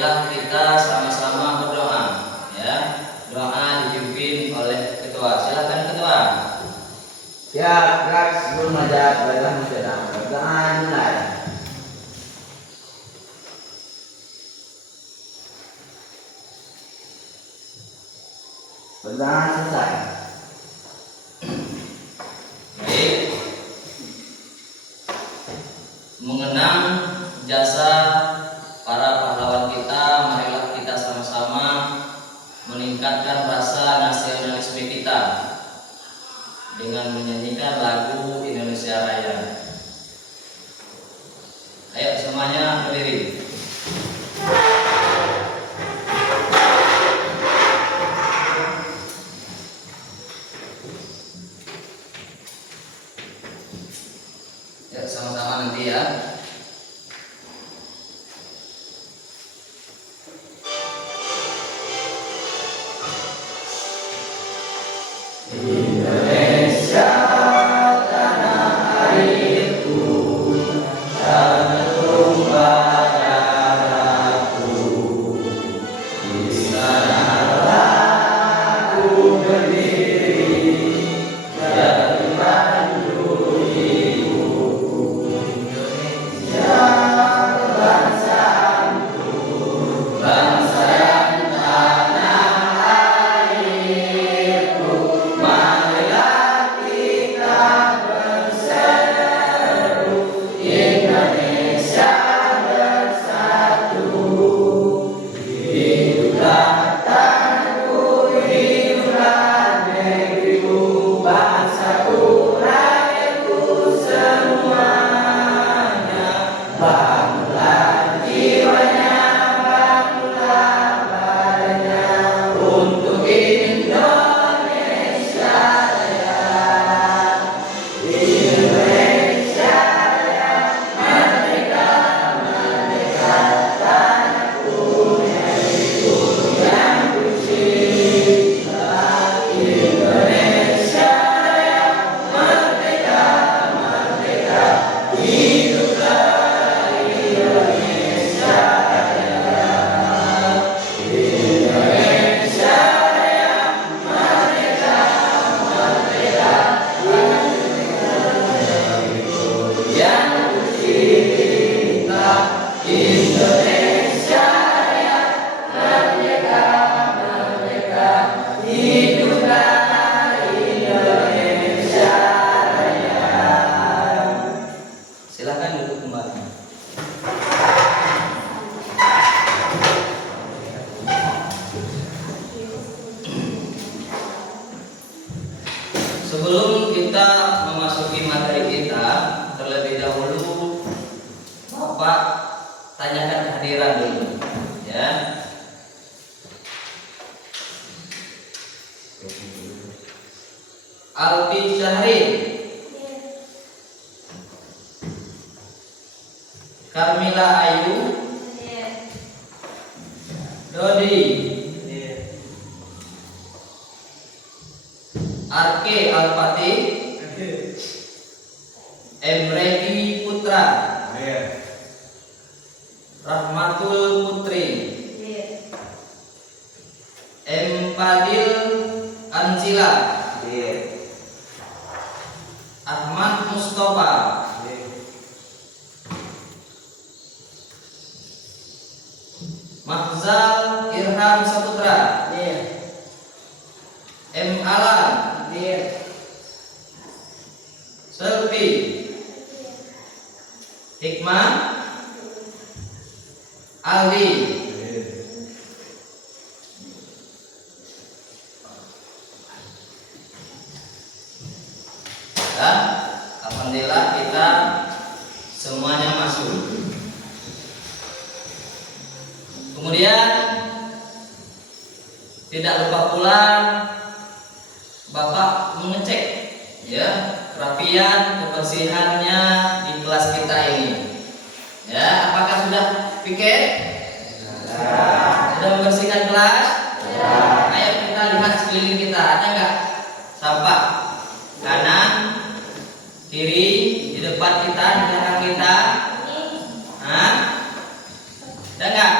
marilah kita sama-sama berdoa, ya. Doa dipimpin oleh ketua. Silakan ketua. Siap, gerak sebelum majak baiklah mencedak. Berdoa mulai. Berdoa selesai. Baik. Mengenang jasa para pahlawan kita, marilah kita sama-sama meningkatkan rasa nasionalisme kita dengan menyanyikan lagu Indonesia Raya. Ayo semuanya berdiri. Ya, sama-sama nanti ya. Indonesia tanah airku, tanah tumpah darahku. Di sanalah aku berdiri dari Bandung ibuku. Indonesia bangsaku, bangsa yang tanah airku. Marilah kita berseru, Indonesia bersatu. Hiduplah tanahku, hiduplah negeriku, bangsaku, rakyatku semuanya. Bangunlah jiwanya, bangunlah badannya untuk Indonesia Raya. Indonesia Raya, merdeka, merdeka, tanahku, negeriku yang ku cinta. Indonesia Raya, merdeka, merdeka, hiduplah Indonesia Raya. Indonesia Raya, merdeka, merdeka, yang ku cinta. Indonesia Raya, merdeka, merdeka, hiduplah Indonesia Raya. Silakan duduk kembali. Sebelum kita memasuki materi kita, terlebih dahulu Bapak tanyakan kehadiran dulu, ya. Alfi Syahri, Karmila Ayu, Dodi, Arke Alpati, Emredi Putra, Rahmatul Putri, M. Fadil Ansila, Ahmad Mustafa, Mahzal Irham Saputra, M. Alan, Selvi, Hikmah, Ali, ya. Alhamdulillah kita semuanya masuk. Kemudian tidak lupa pula Bapak mengecek, ya, kerapian kebersihannya di kelas kita ini. Ya, apakah sudah piket? Sudah membersihkan kelas? Ayo kita lihat sekeliling kita, ada nggak sampah? Kanan, kiri, di depan kita, di belakang kita. Hah? Ada nggak?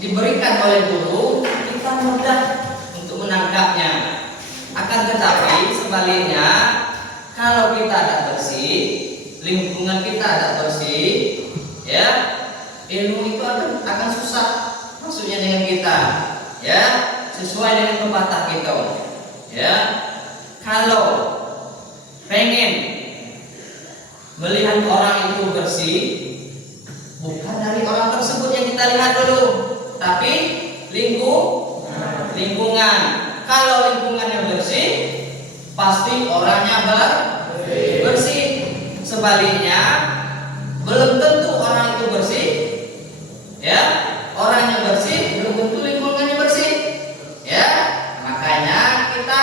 diberikan oleh guru, kita mudah untuk menangkapnya. Akan tetapi sebaliknya, kalau kita tidak bersih, lingkungan kita tidak bersih, ya, ilmu itu akan susah maksudnya dengan kita, ya, sesuai dengan pepatah kita, ya. Kalau pengen melihat orang itu bersih, bukan dari orang tersebut yang kita lihat dulu, tapi lingkungan. Kalau lingkungannya bersih, pasti orangnya bersih. Sebaliknya, belum tentu orang itu bersih, ya. Orangnya bersih, belum tentu lingkungannya bersih, ya. Makanya kita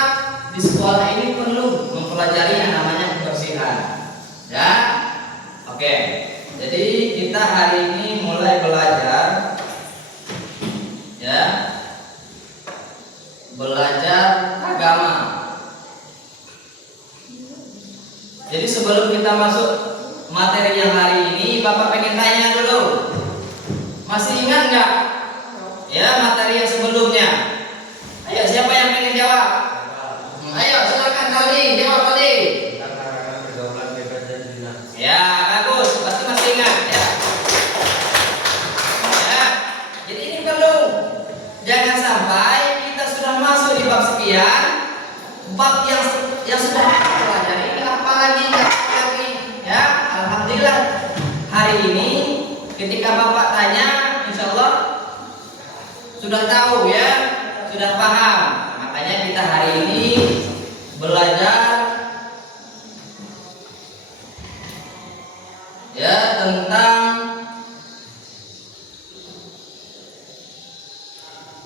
di sekolah ini perlu mempelajari yang namanya kebersihan, ya. Oke. Jadi kita hari ini mulai belajar, ya, belajar agama. Jadi sebelum kita masuk materi yang hari ini, Bapak pengen tanya dulu, masih ingat nggak, ya, materi yang sebelumnya? Ayo, siapa yang pengen jawab? Ayo, silakan kali jawab kali. Ya, bagus, pasti masih ingat, ya. Ya, jadi ini perlu, jangan sampai kita sudah masuk di bab sekian, bab yang sudah kita pelajari, apalagi, ya. Alhamdulillah hari ini ketika Bapak tanya, insya Allah sudah tahu, ya, sudah paham. Makanya kita hari ini belajar, ya, tentang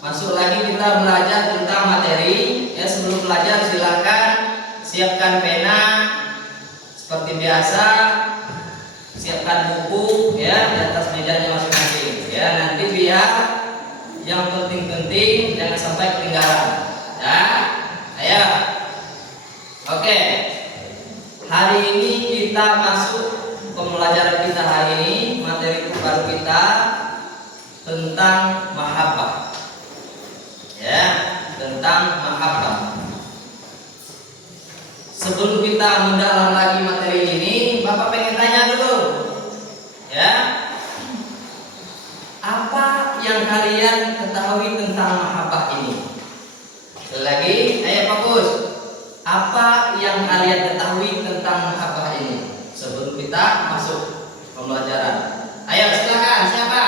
masuk lagi kita belajar tentang materi, ya. Sebelum belajar silakan siapkan pena seperti biasa, siapkan buku, ya, di atas mejanya masing-masing, ya. Nanti biar yang penting-penting jangan sampai ketinggalan, ya. Ayo, oke. Hari ini kita masuk pembelajaran kita hari ini, materi baru kita tentang mahabbah, ya, tentang mahabbah. Sebelum kita mendalam lagi materi ini, Bapak pengen tanya dulu, ya, apa yang kalian ketahui tentang mahabbah ini? Sekali lagi, ayo fokus. Apa yang kalian ketahui tentang mahabbah ini sebelum kita masuk pembelajaran? Ayo silakan, siapa?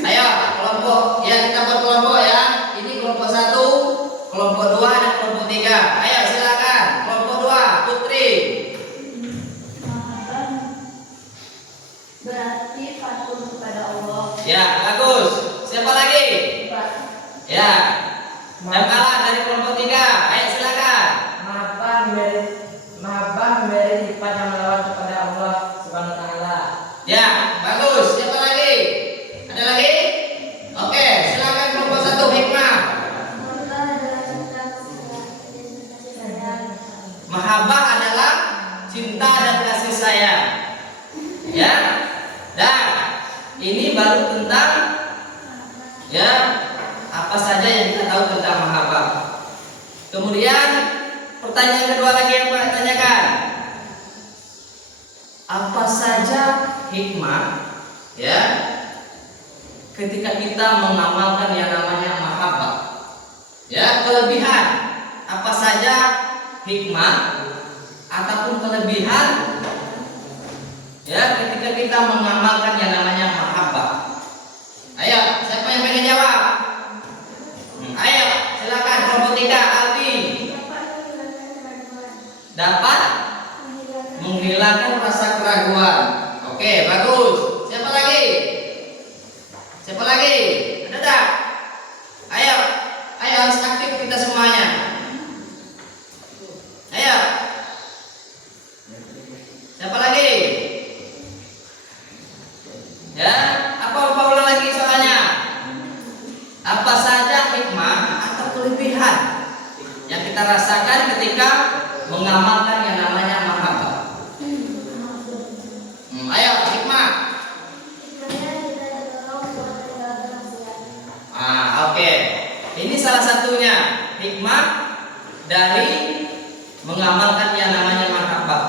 Ayo kelompok, ya, kita buat kelompok, ya. Ini kelompok 1, kelompok 2, dan kelompok 3. Ayo silakan, kelompok 2, Putri. Berarti patuh kepada Allah. Ya, bagus. Siapa lagi? Ya, yang kalah dari kelompok 3. Ayo silakan. Mahabbah memberi sifat yang melawan kepada Allah Subhanahu wa taala. Ya, bagus. Siapa lagi? Ada lagi? Oke, silakan kelompok 1, Hikmah. Mahabbah adalah cinta dan kasih sayang, ya. Dan ini baru tentang, ya, apa saja yang kita tahu tentang mahabbah. Kemudian pertanyaan kedua lagi yang Pak tanyakan, apa saja hikmah, ya, ketika kita mengamalkan yang namanya mahabbah, ya, kelebihan apa saja hikmah ataupun kelebihan, ya, ketika kita mengamalkan yang namanya mahabbah. Ayo, siapa yang pengen jawab? Ayo, silakan kelompok 3, Aldi. Dapat menghilangkan rasa keraguan. Oke, bagus. Siapa lagi? Siapa lagi? Ada tak? Ayo, ayo, harus aktif kita semuanya. Ayo. Siapa lagi? Ya, apa ulang lagi soalnya? Apa saja hikmah atau kelebihan yang kita rasakan ketika mengamalkan yang namanya mahabbah? Ayo, hikmah. mengamalkan yang namanya mahabbah.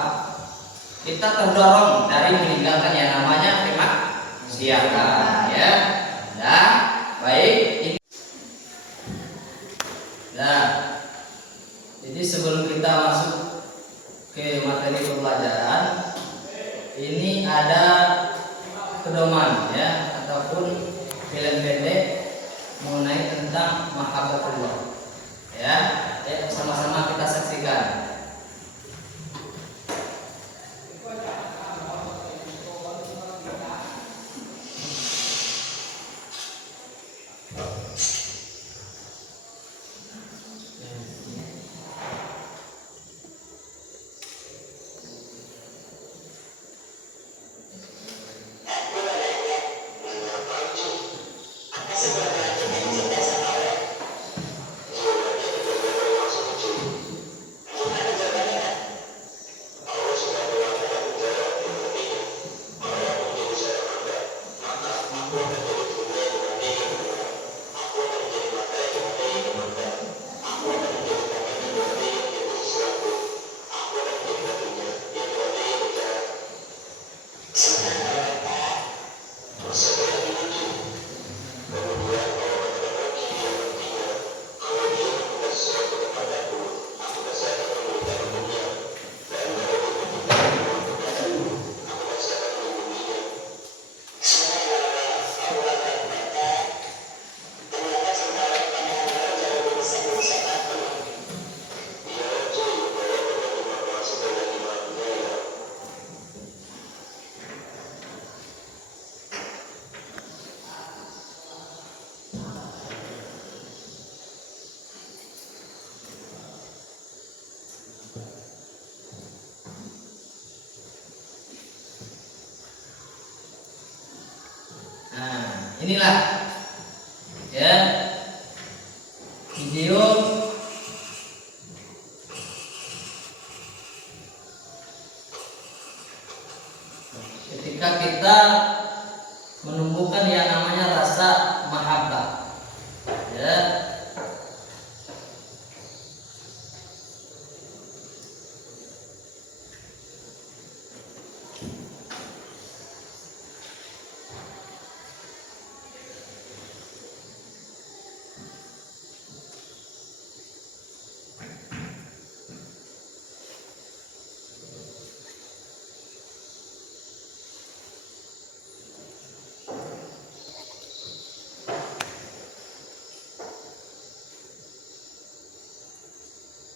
Kita terdorong dari meninggalkan yang namanya kemaksiatan, ya. Nah, baik. Nah, jadi sebelum kita masuk ke materi pembelajaran, ini ada pedoman ya ataupun film pendek mengenai tentang mahabbatullah. Ya, sama-sama kita saksikan. Nah, inilah ya video ketika kita menumbuhkan yang namanya rasa mahabbah. Ya.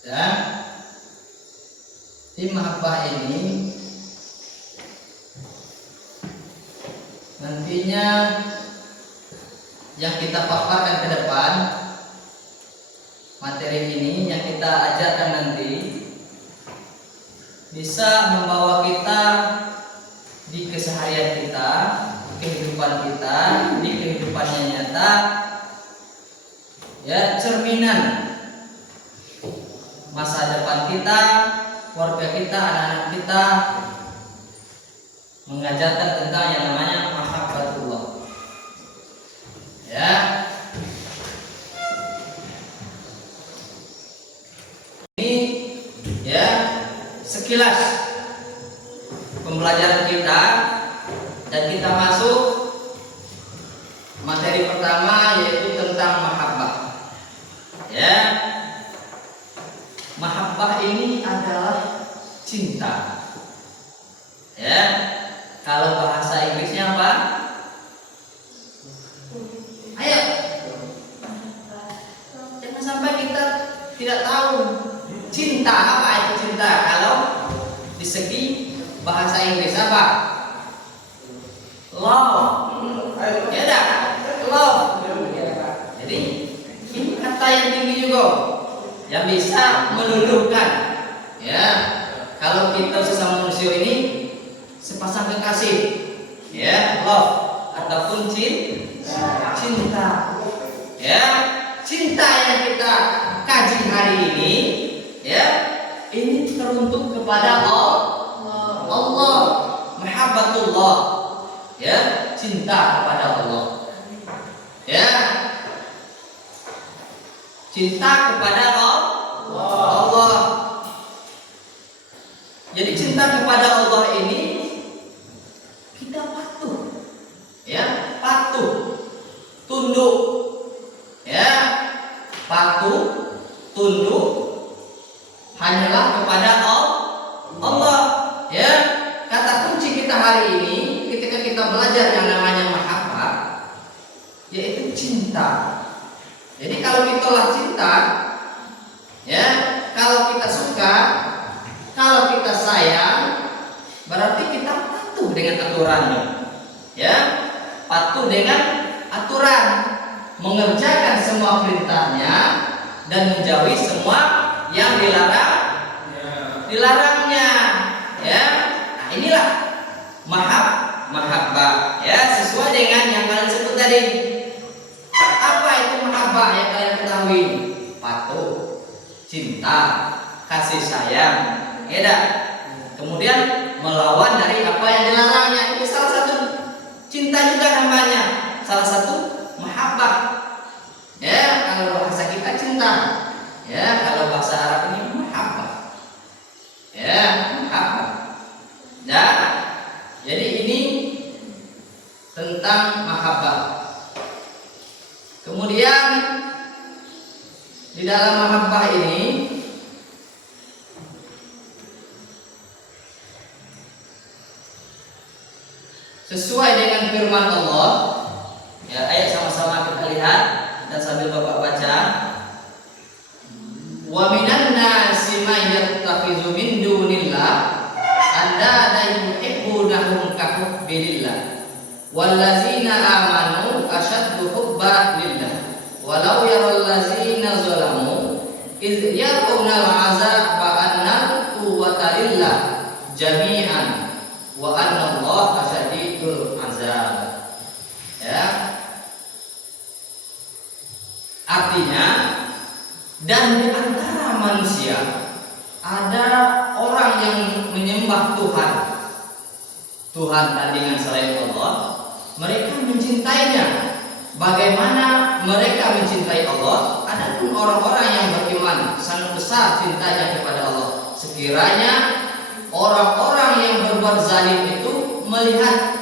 Dan di mahabbah ini nantinya yang kita paparkan ke depan, materi ini yang kita ajarkan nanti bisa membawa kita di keseharian kita, kehidupan kita, di kehidupan yang nyata, ya, cerminan masa depan kita, keluarga kita, anak-anak kita, mengajarkan tentang yang namanya mahabbatullah. Ya. Ini ya sekilas pembelajaran kita, dan kita masuk materi pertama yaitu tentang mahabbah. Ya. Mahabbah ini adalah cinta. Ya. Kalau bahasa Inggrisnya apa? Ayo. Jangan sampai kita tidak tahu cinta apa itu cinta. Kalau di segi bahasa Inggris apa? Love. Ya dah. Love. Jadi ini kata yang tinggi juga, yang bisa meluluhkan. Ya, kalau kita sesama manusia ini sepasang kekasih, ya, love ataupun cinta. Ya, cinta yang kita kaji hari ini, ya, ini teruntuk kepada Allah, mahabbatullah, ya, cinta kepada Allah, ya, cinta kepada Allah. Jadi cinta kepada Allah ini kita patuh, ya, patuh, tunduk, ya, patuh, tunduk hanyalah kepada Allah, ya. Kata kunci kita hari ini ketika kita belajar yang namanya mahabbah, yaitu cinta. Jadi kalau kita cinta, ya, kalau kita suka, kalau kita sayang, berarti kita patuh dengan aturannya, ya, patuh dengan aturan, mengerjakan semua perintahnya dan menjauhi semua yang dilarangnya, ya. Nah, inilah mahabbah, ya, sesuai dengan yang kalian sebut tadi. Apa itu mahabbah yang kalian ketahui? Patuh, cinta, kasih sayang, ya dah. Kemudian melawan dari apa yang dilarangnya. Ini salah satu cinta juga namanya, salah satu mahabbah. Ya, kalau bahasa kita cinta, ya, kalau bahasa Arab ini mahabbah, ya, mahabbah. Nah, jadi ini tentang mahabbah. Kemudian di dalam mahabbah ini sesuai dengan firman Allah, ya, ayat sama-sama kita lihat dan sambil Bapak baca. Wa minan nasi may yattakhidhu min dunillah andadan yuhibbunahum ka hubbillah wallazina amanu ashaddu hubban lillah walau yaral ladzina zalamu idh yar'una al'azaba annal quwwata lillah jami'an wa anna Allah asyadidul azab. Ya. Artinya, dan di antara manusia ada orang yang menyembah Tuhan tandingan selain Allah, mereka mencintainya. Bagaimana mereka mencintai Allah? Adapun orang-orang yang beriman sangat besar cintanya kepada Allah. Sekiranya orang-orang yang berbuat zalim itu melihat,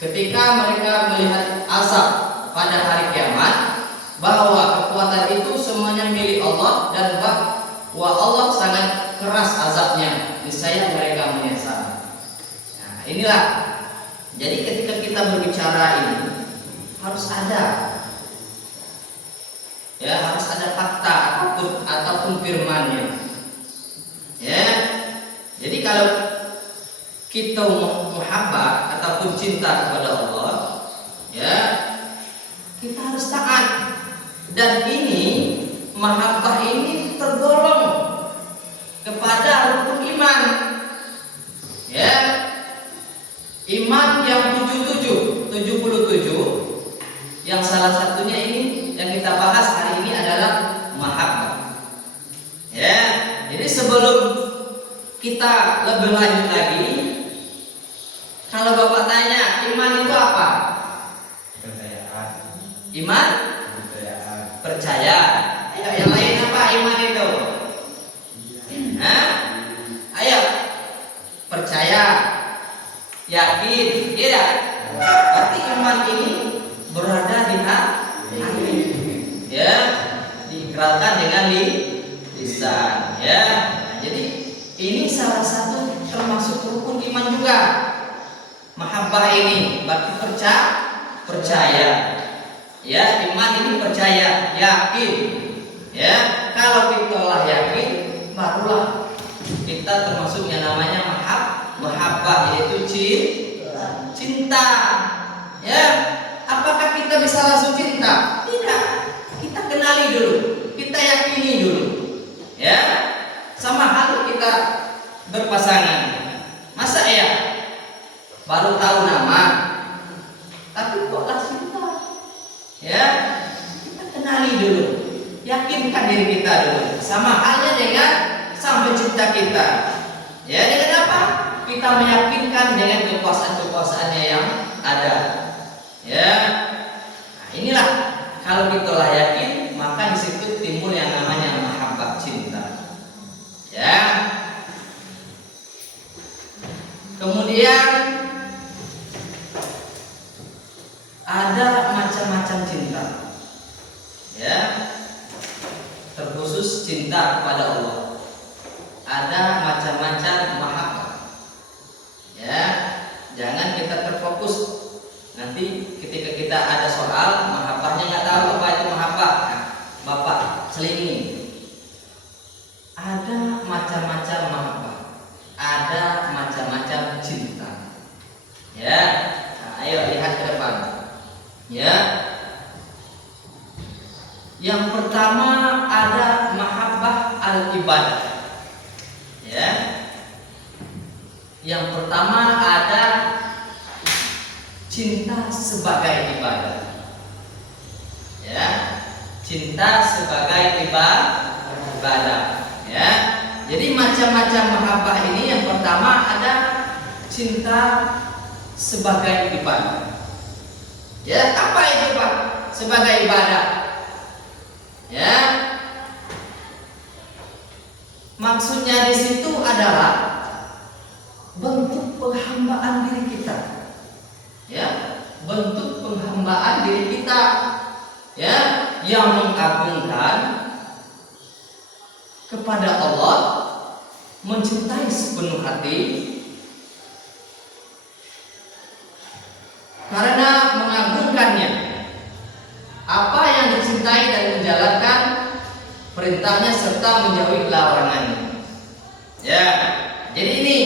ketika mereka melihat azab pada hari kiamat, bahwa kekuatan itu semuanya milik Allah dan bahwa Allah sangat keras azabnya, niscaya mereka menyesal. Nah, inilah. Jadi ketika kita berbicara ini harus ada, ya, harus ada fakta ataupun firmannya. Ya. Jadi kalau kita muhabbah ataupun cinta kepada Allah, ya, kita harus taat. Dan ini mahabbah ini tergolong kepada rukun iman, ya, iman yang 77, yang salah satunya ini yang kita bahas hari ini adalah mahabbah. Ya, jadi sebelum kita lebih lanjut lagi, kalau Bapak tanya iman itu apa? Iman? Percaya. Ayo, yang lain apa iman itu? Hah? Ayo. Percaya, yakin, tidak? Berarti iman ini berada di hati, ya, diikrarkan dengan lisan, ya. Jadi ini salah satu termasuk rukun iman juga. Mahabbah ini berarti percaya. Ya, iman ini percaya, yakin. Ya, kalau kita lah yakin, barulah kita termasuk yang namanya mahabbah, yaitu cinta. Ya, apakah kita bisa langsung cinta? Tidak. Kita kenali dulu, kita yakini dulu. Ya, sama halnya kita berpasangan. Masa ya baru tahu nama, tapi kok langsung cinta? Ya, kita kenali dulu, yakinkan diri kita dulu. Sama halnya dengan Sang Pencipta kita. Ya, dengan apa? Kita meyakinkan dengan kekuasaan-kekuasaannya yang ada. Ya, nah, inilah kalau kita lah yakin, maka di situ timbul yang namanya mahabbah, cinta. Ya. Kemudian ada macam-macam cinta. Ya. Terkhusus cinta kepada Allah. Ada macam-macam mahabbah. Ya. Jangan kita terfokus. Nanti ketika kita ada soal mahabbahnya nggak tahu apa itu mahabbah. Nah, Bapak selingi. Ada macam-macam mahabbah. Ada macam-macam cinta. Ya. Nah, ayo lihat ke depan. Ya. Yang pertama ada mahabbah al-ibadah. Ya. Yang pertama ada cinta sebagai ibadah. Ya. Cinta sebagai ibadah. Ya. Jadi macam-macam mahabbah ini yang pertama ada cinta sebagai ibadah. Ya, apa itu Pak? Sebagai ibadah. Ya. Maksudnya di situ adalah bentuk penghambaan diri kita. Ya, bentuk penghambaan diri kita. Ya, yang mengagungkan kepada Allah, mencintai sepenuh hati. Karena mengagungkannya, apa yang dicintai dan menjalankan perintahnya serta menjauhi larangannya. Ya, jadi ini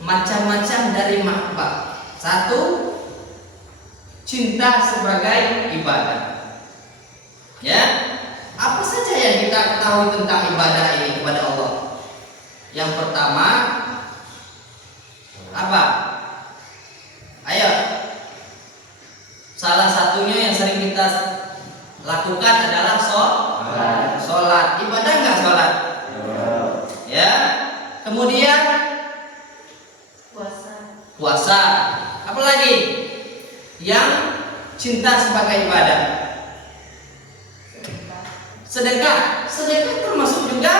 macam-macam dari mahabbah. Satu, cinta sebagai ibadah. Ya, apa saja yang kita ketahui tentang ibadah ini kepada Allah? Yang pertama, apa? Ayo. Salah satunya yang sering kita lakukan adalah sholat. Ibadah nggak sholat? Ya. Kemudian puasa. Apa lagi? Yang cinta sebagai ibadah. Sedekah. Sedekah termasuk juga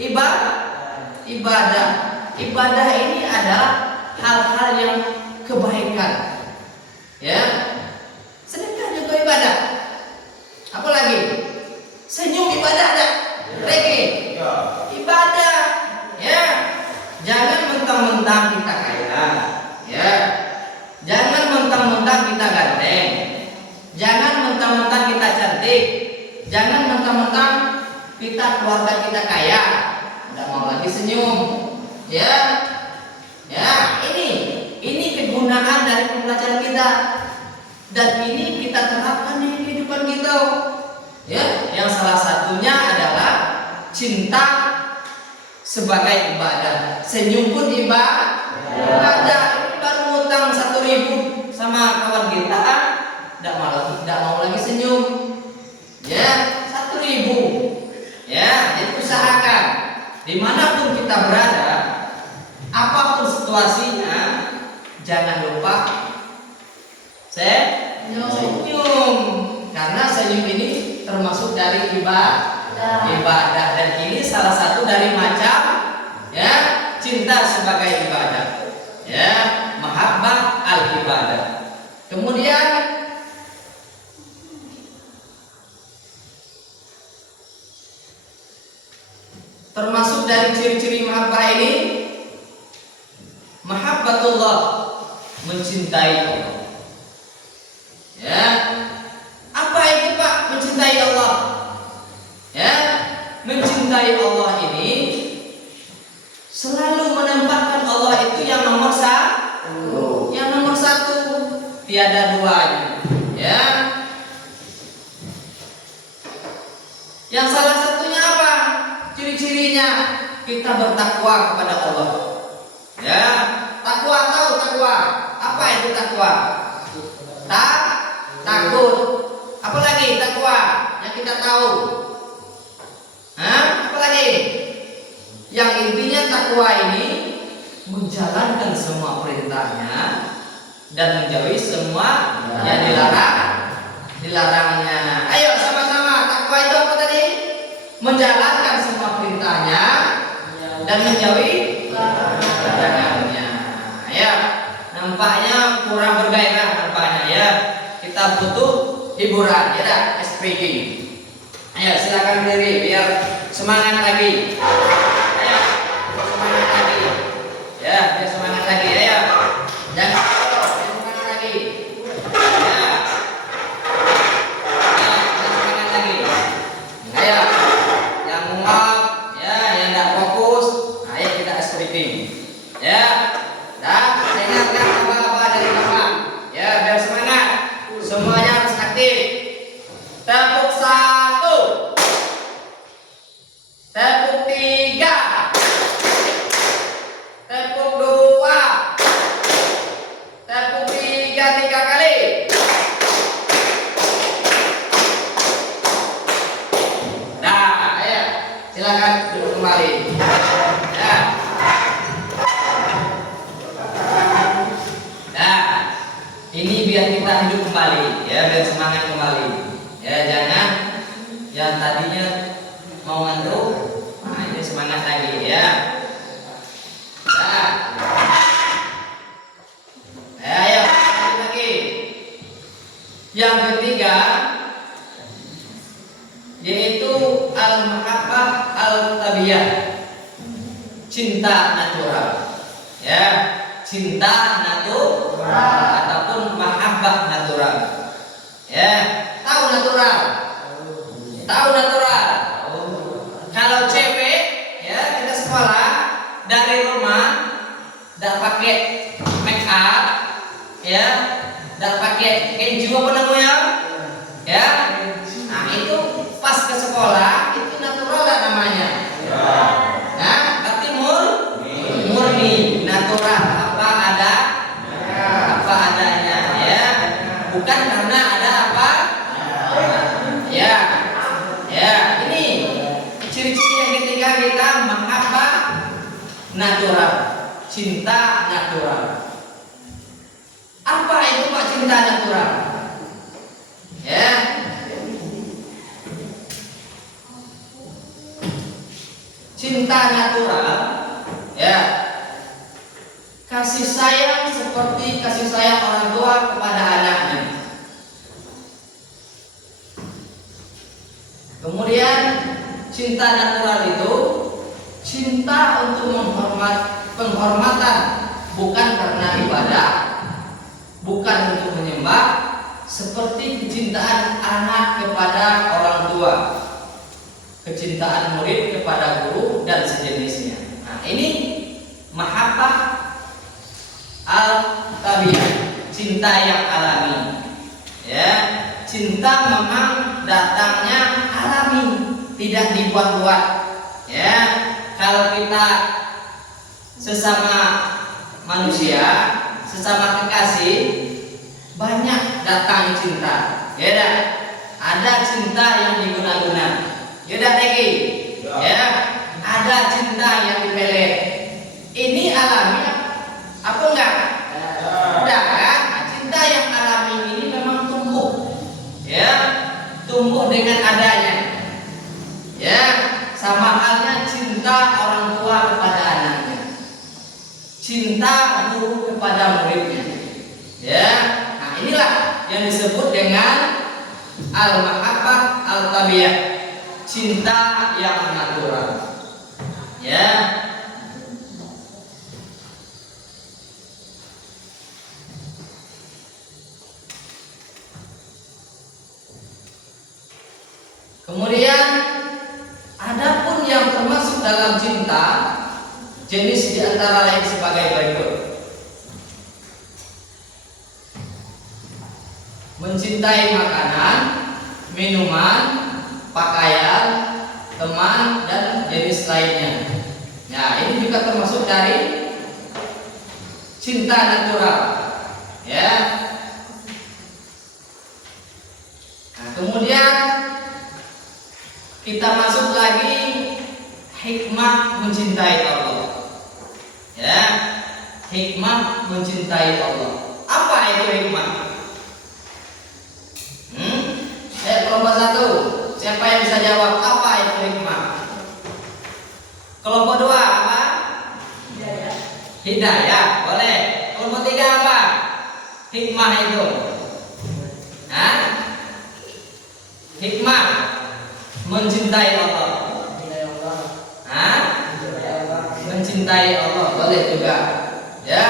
ibadah. Ibadah ini adalah hal-hal yang kebaikan. Ya. Sedekah juga ibadah. Apa lagi? Senyum ibadah ada. Lagi. Ibadah. Ya. Jangan mentang-mentang kita kaya. Ya. Jangan mentang-mentang kita ganteng. Jangan mentang-mentang kita cantik. Jangan mentang-mentang kita keluarga kita kaya. Udah mau lagi senyum. Ya. Ya, ini kegunaan dari pembelajaran kita. Dan ini kita terapkan di kehidupan kita. Ya, yang salah satunya adalah cinta sebagai ibadah. Senyum pun ibadah. Ini baru ngutang 1.000 sama kawan kita, tidak mau lagi senyum. Ya, 1.000. Ya, jadi usahakan dimanapun kita berada, apapun situasinya, jangan lupa senyum. Karena senyum ini termasuk dari ibadah, dan ini salah satu dari macam ya cinta sebagai ibadah. Ya, mahabbah al-ibadah. Kemudian termasuk dari ciri-ciri mahabbah ini, mahabbatullah, mencintai Allah. Ya. Apa itu Pak mencintai Allah? Ya, mencintai Allah ini selalu menempatkan Allah itu yang nomor satu. Yang nomor satu, tiada duanya. Ya. Yang salah satunya apa? Ciri-cirinya kita bertakwa kepada Allah. Ya, takwa, tahu takwa? Apa itu takwa? Takut. Apa lagi takwa yang kita tahu? Apa lagi? Yang intinya takwa ini menjalankan semua perintahnya dan menjauhi semua yang dilarangnya. Ayo sama-sama, takwa itu apa tadi? Menjalankan semua perintahnya dan menjauhi larangannya. Ya. nampaknya kurang bergairah nampaknya ya. Kita butuh hiburan, ya dah, speaking. Ayo silakan berdiri biar semangat lagi. Ayo, semangat lagi. Ya, biar semangat lagi. Ayo. Jangan biar semangat lagi. Ya. Ya, biar semangat lagi. Ayo. Yang muak, ya, yang tidak fokus, ayo kita speaking. Ya. Dah, dengarkan apa-apa dari Bapak. Ya, biar semangat. Semuanya harus aktif. Tepuk 1. Tepuk 3. Tepuk 2. Tepuk 3 kali. Nah, ayo silakan duduk kembali. Ya. Nah, ini biar kita hidup kembali, ya, biar semangat kembali. Ya, jangan yang tadinya mau ngantuk, nah ini semangat lagi ya. Nah, ayo lanjut lagi. Yang ketiga yaitu al-mahabbah al-tabiyah, cinta natural. Ya, cinta natural ataupun mahabbah natural. Ya, tahu natural. Tahu natural. Kalau cewek ya kita sekolah dari rumah tidak pakai make up, ya, tidak pakai keju apa namanya, ya. Nah itu pas ke sekolah itu natural lah namanya. Nah, berarti murni natural apa adanya, ya. Bukan karena ada apa, ya. Ya, ini ciri-ciri yang ketiga kita mahabbah natural, cinta natural. Apa itu Pak cinta natural? Ya. Cinta natural, ya. Kasih sayang seperti kasih sayang orang tua kepada anaknya. Kemudian cinta natural itu cinta untuk penghormatan, bukan karena ibadah, bukan untuk menyembah, seperti kecintaan anak kepada orang tua, kecintaan murid kepada guru dan sejenisnya. Nah, ini mahabbah al-tabiyah, cinta yang alami. Ya, cinta memang datangnya alami, tidak dibuat-buat. Ya, kalau kita sesama manusia, sesama kekasih, banyak datang cinta. Ya dah, ada cinta yang diguna-guna. Ya dah lagi. Ya, ada cinta yang dipelet. Ini alami apa enggak? Udah kan? Cinta yang alami ini memang tumbuh. Ya, tumbuh dengan adanya. Ya, sama halnya cinta orang tua kepada anaknya, cinta guru kepada muridnya. Ya, nah inilah yang disebut dengan al-mahabbah al-tabiyah, cinta yang natural. Ya. Kemudian adapun yang termasuk dalam cinta, jenis diantara lain sebagai berikut: mencintai makanan, minuman, pakaian, teman, dan jenis lainnya. Nah, ini juga termasuk dari cinta natural. Ya. Nah, kemudian kita masuk lagi hikmah mencintai Allah. Ya, hikmah mencintai Allah. Apa itu hikmah? Kelompok 1, siapa yang bisa jawab apa itu hikmah? Kelompok 2 apa? Hidayah. Hidayah, boleh. Kelompok 3 apa? hikmah itu? Hah? Hikmah mencintai Allah. Hah? Mencintai Allah boleh juga. Ya,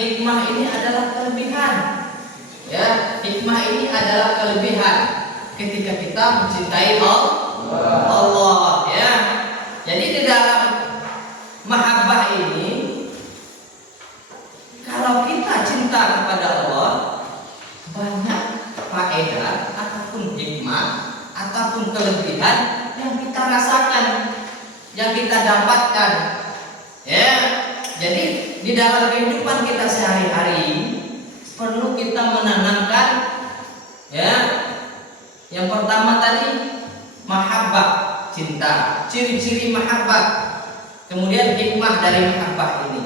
hikmah ini adalah kelebihan. Ya, hikmah ini adalah kelebihan ketika kita mencintai Allah. Ya, jadi di dalam mahabbah ini, kalau kita cinta kepada Allah, banyak faedah ataupun hikmah ataupun kelebihan yang kita rasakan, yang kita dapatkan. Ya, jadi di dalam kehidupan kita sehari-hari perlu kita menanamkan, ya, yang pertama tadi mahabbah, cinta, ciri-ciri mahabbah, kemudian hikmah dari mahabbah ini.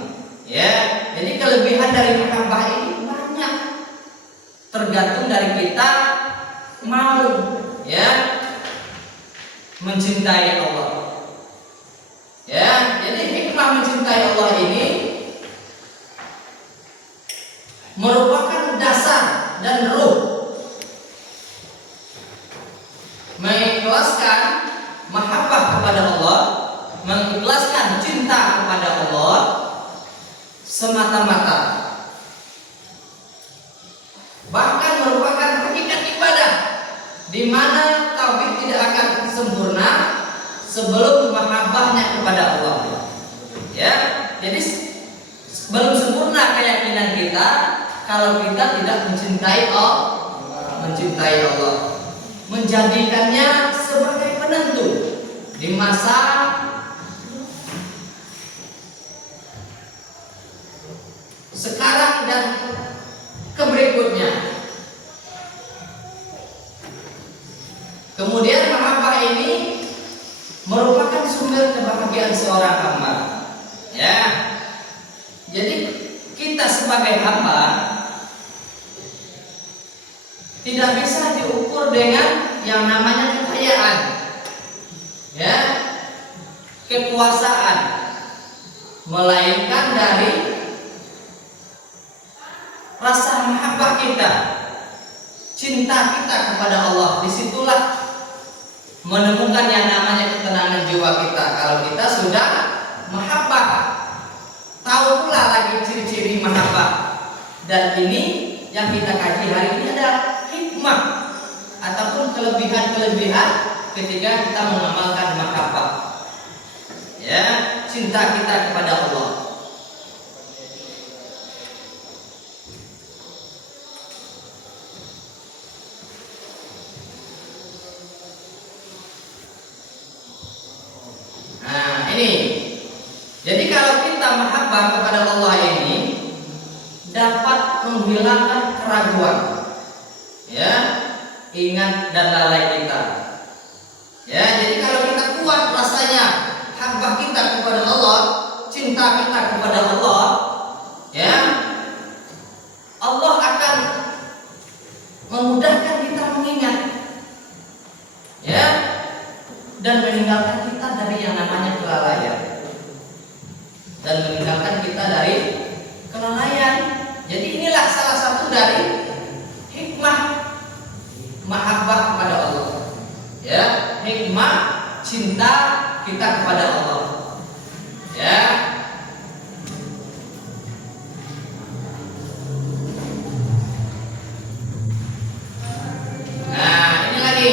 Ya, jadi kelebihan dari mahabbah ini banyak, tergantung dari kita mau, ya, mencintai Allah. Ya, jadi hikmah mencintai Allah ini merupakan dasar dan ruh mengikhlaskan mahabbah kepada Allah, mengikhlaskan cinta kepada Allah semata-mata, bahkan merupakan hakikat ibadah di mana tauhid tidak akan sempurna sebelum mahabbahnya kepada Allah. Ya, jadi belum sempurna keyakinan kita kalau kita tidak mencintai Allah, menjadikannya sebagai penentu di masa sekarang dan keberikutnya. Kemudian mahabbah ini merupakan sumber kebahagiaan seorang hamba. Ya, jadi kita sebagai hamba tidak bisa diukur dengan yang namanya kekayaan, ya, kekuasaan, melainkan dari rasa mahabbah kita, cinta kita kepada Allah. Disitulah menemukan yang namanya ketenangan jiwa kita. Kalau kita sudah mahabbah, tahu pula lagi ciri-ciri mahabbah. Dan ini yang kita kaji hari ini adalah hikmah ataupun kelebihan-kelebihan ketika kita mengamalkan mahabbah, ya, cinta kita kepada Allah. Nah, ini. Jadi kalau kita mahabbah kepada Allah ini dapat menghilangkan keraguan, ya, ingat dan lalai kita. Ya, jadi kalau kita kuat rasanya habbah kita kepada Allah, cinta kita kepada Allah, ya, Allah akan memudahkan kita mengingat, ya, dan meninggalkan kita dari yang namanya kelalaian, dan meninggalkan kita dari kelalaian. Jadi inilah salah satu dari hikmah mahabbah kepada Allah, ya, hikmah cinta kita kepada Allah, ya. Nah, ini lagi,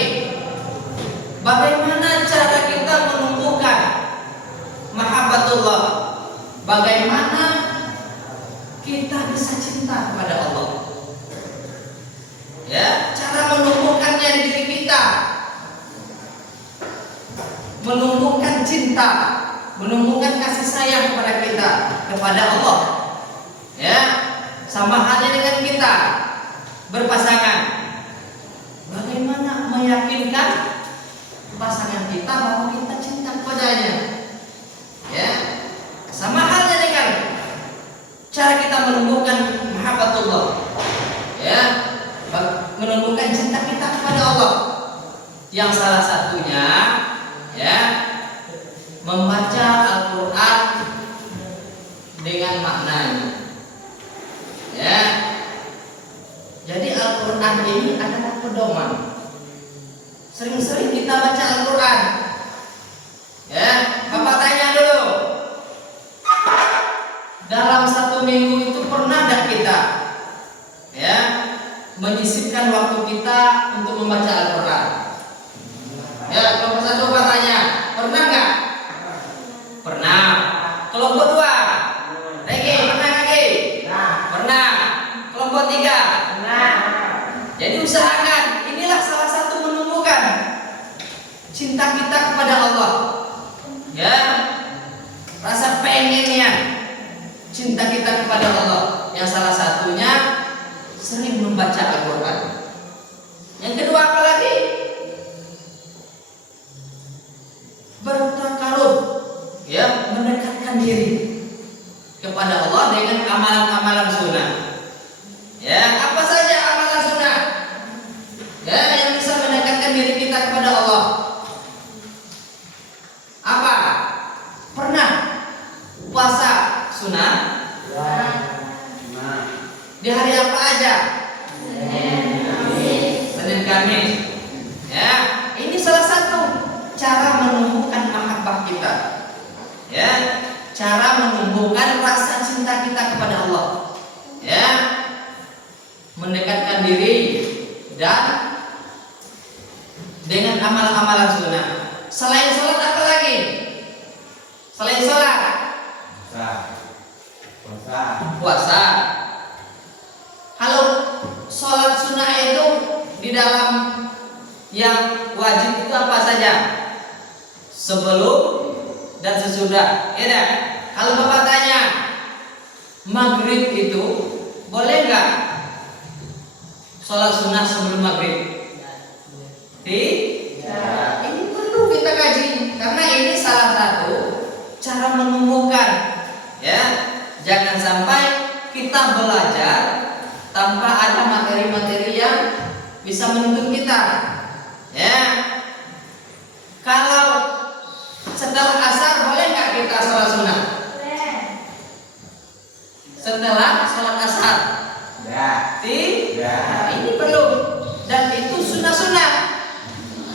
bagaimana cara kita menumbuhkan mahabbatullah, bagaimana kita bisa cinta kepada Allah, ya, cara menumbuhkannya di diri kita, menumbuhkan cinta, menumbuhkan kasih sayang kepada kita, kepada Allah, ya, sama halnya dengan kita berpasangan. Bagaimana meyakinkan pasangan kita bahwa kita cinta kepadanya, ya, sama halnya dengan cara kita menumbuhkan mahabbatullah, ya, menumbuhkan cinta kita kepada Allah, yang salah satunya, ya, membaca Al-Quran dengan maknanya, ya. Al-Quran ini adalah pedoman. Sering-sering kita baca Al-Quran. Ya, Bapak tanya dulu. Dalam 1 minggu itu pernah tidak kita ya menyisipkan waktu kita untuk membaca Al-Quran? Ya, kelompok 1 Pak tanya, pernah nggak? Pernah. Kelompok 2, Regi, pernah Regi? Pernah. Kelompok 3, jadi usahakan, inilah salah satu menumbuhkan cinta kita kepada Allah. Ya, rasa pengennya cinta kita kepada Allah, yang salah satunya sering membaca Al-Quran. Yang kedua apa lagi? Bertakarub, ya, mendekatkan diri kepada Allah dengan amalan-amalan sunnah. Ya, apa saja amalan sunnah ya yang bisa mendekatkan diri kita kepada Allah? Apa? Pernah puasa sunnah? Di hari apa aja? Senin Kamis. Ya, ini salah satu cara menumbuhkan mahabbah kita. Ya, cara menumbuhkan rasa cinta kita kepada Allah. Ya, mendekatkan diri dan dengan amal-amalan sunnah. Selain sholat apa lagi? Selain sholat, puasa. Kalau sholat sunnah itu di dalam yang wajib itu apa saja? Sebelum dan sesudah. Ya dah. Kalau Bapak tanya, maghrib itu boleh nggak sholat sunnah sebelum maghrib? Ini perlu kita kaji karena ini salah satu cara menumbuhkan. Ya, jangan sampai kita belajar tanpa ada materi-materi yang bisa menuntun kita. Ya, kalau setelah asar boleh nggak kita sholat sunnah? Setelah sholat asar? Tidak. Ini perlu dan itu sunnah-sunnah.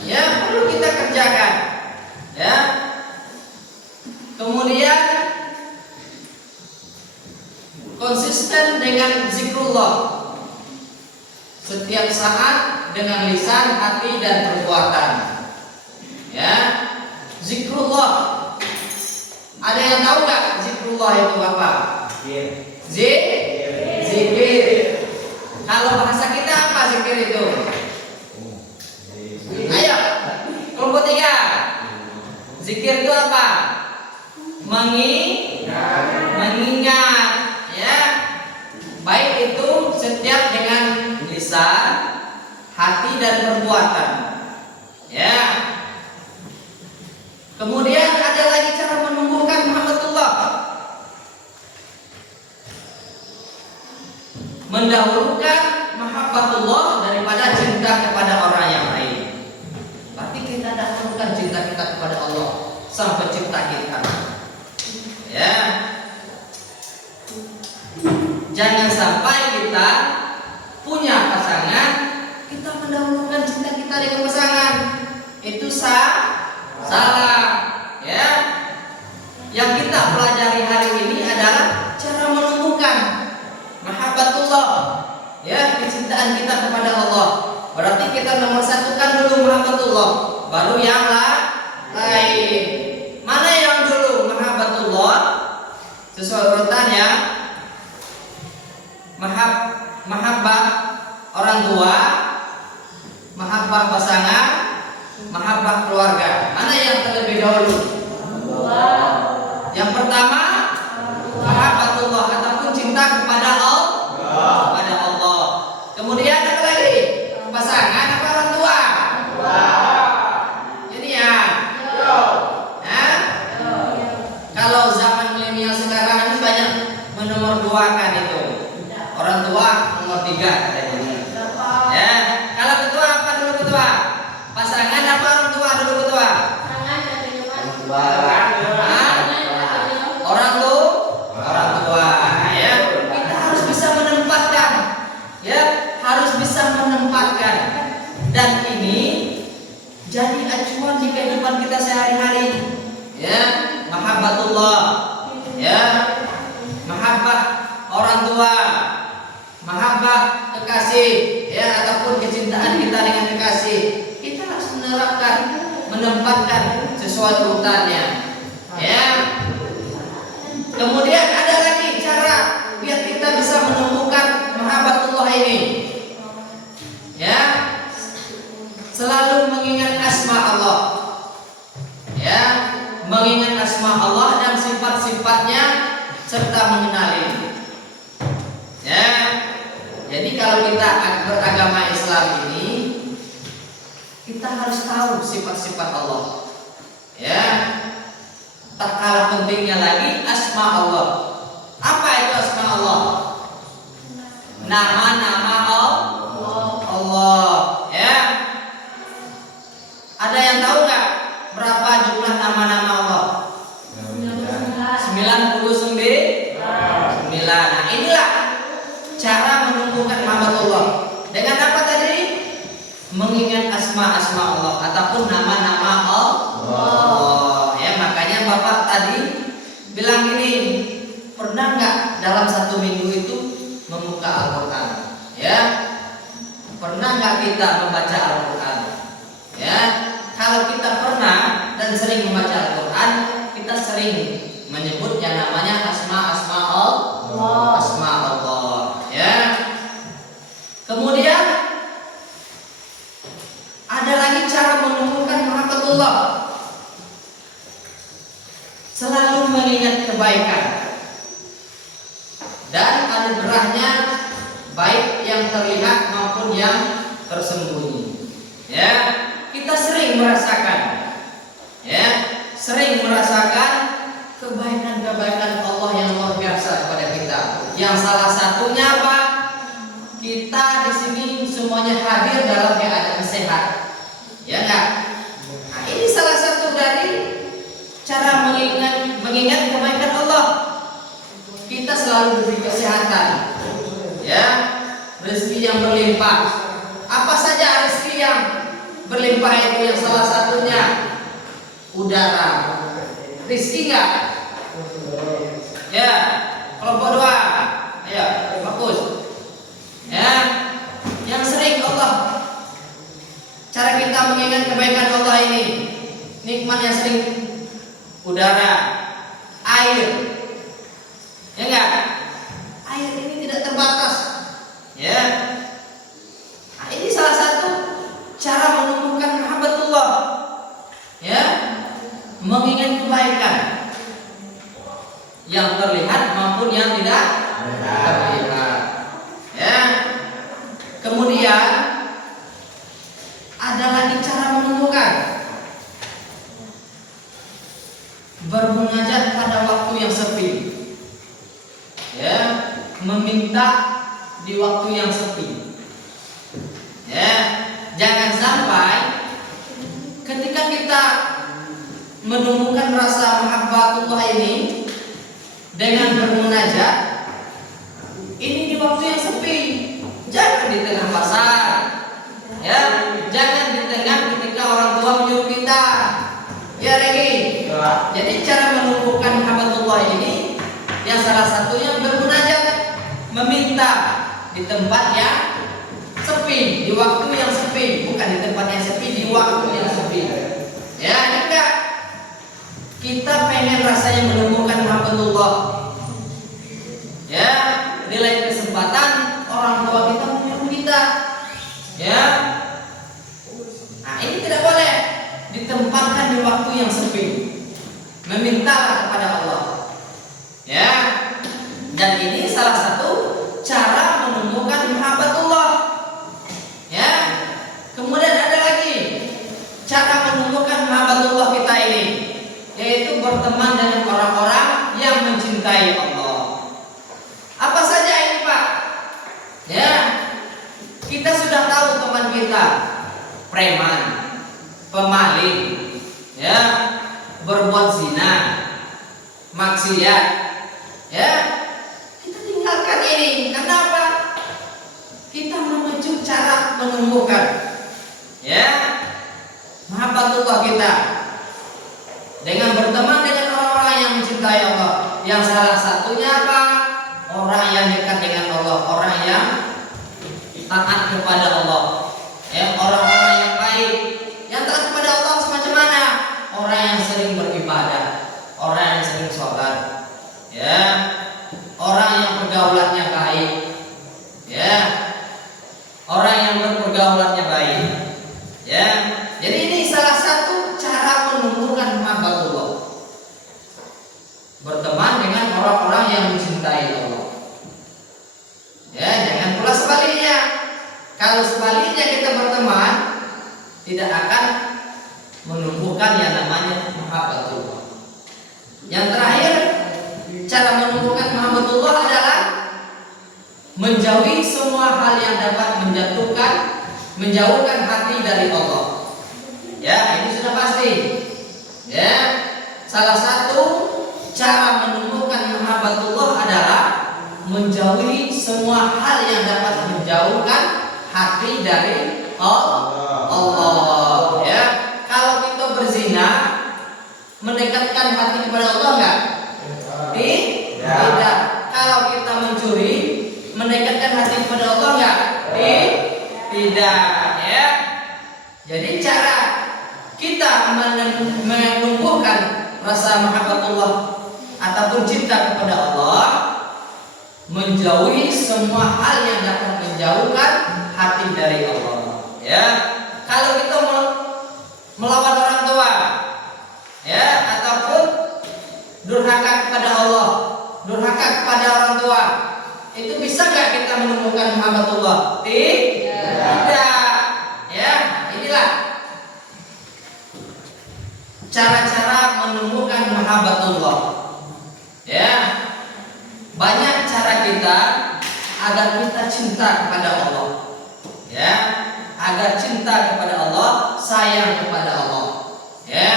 Ya, perlu kita kerjakan. Ya. Kemudian konsisten dengan zikrullah setiap saat dengan lisan, hati dan perbuatan. Ya, zikrullah. Ada yang tahu nggak zikrullah itu apa? Zikir. Kalau bahasa kita apa zikir itu? Ayo, kelompok 3. Zikir itu apa? Mengingat, ya. Baik itu setiap dengan lisan, hati dan perbuatan. Ya. Kemudian ada lagi cara menumbuhkan mahabbatullah. Mendahulukan mahabbatullah daripada cinta kepada orang yang lain. Berarti kita dahulukan cinta kita kepada Allah sang pencipta kita. Ya. Jangan sampai kita punya pasangan, kita mendahulukan cinta kita dengan pasangan. Itu salah. Ya. Yang kita pelajari hari ini adalah cara menumbuhkan mahabbatullah, ya, kecintaan kita kepada Allah. Berarti kita nomor satukan dulu mahabbatullah, baru yang lain. Mana yang dulu mahabbatullah? Sesuai urutan ya. Mahabbah orang tua, mahabbah pasangan, mahabbah keluarga. Mana yang terlebih dahulu? Yang pertama mahabbatullah ataupun cinta kepada Allah. Kemudian apa lagi? Pasangan apa orang tua? Ini ya. Kalau zaman milenial sekarang ini banyak menomor 2-kan itu. Orang tua nomor 3 katanya. Ya, kalau ketua apa dulu ketua? Pasangan apa orang tua dulu ketua? Orang tua. Ya, kita harus bisa menempatkan. Ya, harus bisa mahabbah orang tua, mahabbah kekasih, ya, ataupun kecintaan kita dengan kekasih, kita harus menerapkan, menempatkan sesuai urutannya, ya. Kemudian ada lagi cara biar kita bisa menemukan mahabbatullah ini, ya, selalu mengingat asma Allah, ya, mengingat asma Allah dan sifat-sifatnya serta mengenali, ya. Jadi kalau kita beragama Islam ini, kita harus tahu sifat-sifat Allah, ya. Tak kalah pentingnya lagi asma Allah. Apa itu asma Allah? Nama-nama Allah, ya. Ada yang tahu nggak berapa jumlah nama-nama Allah? 99. Nah, inilah cara menumbuhkan mahabbatullah. Dengan apa tadi? Mengingat asma-asma Allah ataupun nama-nama Allah. Ya, makanya Bapak tadi bilang gini, pernah nggak dalam 1 minggu itu membuka Al-Quran? Ya, pernah nggak kita membaca Al-Quran? Ya, kalau kita pernah dan sering membaca Al-Quran, kita sering menyebutnya namanya asma-asma Allah. Asma Allah, ya. Kemudian ada lagi cara menumbuhkan mahabbatullah. Selalu mengingat kebaikan dan anugerahnya, baik yang terlihat maupun yang tersembunyi. Ya, kita sering merasakan, ya, sering merasakan kebaikan-kebaikan Allah yang luar biasa kepada kita. Yang salah satunya apa? Kita di sini semuanya hadir dalam keadaan sehat, ya enggak? Nah, ini salah satu dari cara mengingat kebaikan Allah. Kita selalu diberi kesehatan, ya, rezeki yang berlimpah. Apa saja rezeki yang berlimpah itu? Yang salah satunya udara. Rezeki enggak? Ya, kelompok 2. Ayo, fokus. Ya, yang sering Allah, cara kita mengingat kebaikan Allah ini, nikmat yang sering udara, air, ya enggak? Air ini tidak terbatas, ya. Nah, ini salah satu cara menumbuhkan mahabbatullah, ya, mengingat kebaikan yang terlihat maupun yang tidak terlihat, ya. Kemudian ada lagi cara menumbuhkan, bermunajat pada waktu yang sepi, ya, meminta di waktu yang sepi, ya. Jangan sampai ketika kita menumbuhkan rasa mahabbatullah ini dengan bermunajat ini di waktu yang sepi. Jangan di tengah pasar, ya, jangan di tengah ketika orang tua menyuruh kita, ya, Regi. Jadi cara menumbuhkan mahabbatullah ini yang salah satunya bermunajat, meminta di tempat yang sepi, di waktu yang sepi, bukan di tempat yang sepi, di waktu yang sepi. Ya, jika kita pengen rasanya menumbuhkan mahabbatullah, ya, nilai kesempatan orang tua kita menyuruh kita, ya. Nah, ini tidak boleh ditempatkan di waktu yang sepi. Meminta kepada Allah, ya. Dan ini salah satu cara menumbuhkan mahabbatullah, ya. Kemudian ada lagi cara menumbuhkan mahabbatullah kita ini, yaitu berteman dengan orang-orang yang mencintai Allah. Apa saja ini, Pak? Ya, kita sudah tahu teman kita preman, pemaling, ya, berbuat zina, maksiat, ya. Kita tinggalkan ini. Kenapa? Kita menuju cara menumbuhkan, ya, mahabbatullah kita dengan berteman dengan orang-orang yang mencintai Allah. Yang salah satunya apa? orang yang dekat dengan Allah, orang yang taat kepada Allah. Ya, orang-orang yang baik, yang taat kepada Allah semacam mana? Orang yang sering beribadah, orang yang sering sholat, ya, orang yang pergaulannya baik, ya, orang yang berpergaulannya baik, ya. Jadi ini salah satu cara menumbuhkan mahabbatullah. Berteman dengan orang-orang yang mencintai Allah. Ya, jangan pula sebaliknya. Kalau sebaliknya kita berteman, tidak akan menumbuhkan yang namanya mahabbatullah. Yang terakhir, cara menumbuhkan mahabbatullah adalah menjauhi semua hal yang dapat menjauhkan hati dari Allah. Ya, ini sudah pasti. Ya, salah satu cara menumbuhkan mahabbatullah adalah menjauhi semua hal yang dapat menjauhkan hati dari Allah. Ya, kalau kita berzina, mendekatkan hati kepada Allah enggak? Tidak. Kalau kita mencuri, mendekatkan hati kepada Allah enggak? Tidak. Ya. Jadi cara kita menumbuhkan rasa mahabbatullah ataupun cinta kepada Allah, menjauhi semua hal yang dapat menjauhkan hati dari Allah. Ya, kalau kita melawan orang tua, ya, ataupun durhaka kepada Allah, durhaka kepada orang tua, itu bisa nggak kita menumbuhkan mahabbatullah? Tidak. Ya, inilah cara-cara menumbuhkan mahabbatullah. Ya, banyak cara kita agar kita cinta kepada Allah. Ya, agar cinta kepada Allah, sayang kepada Allah. Ya.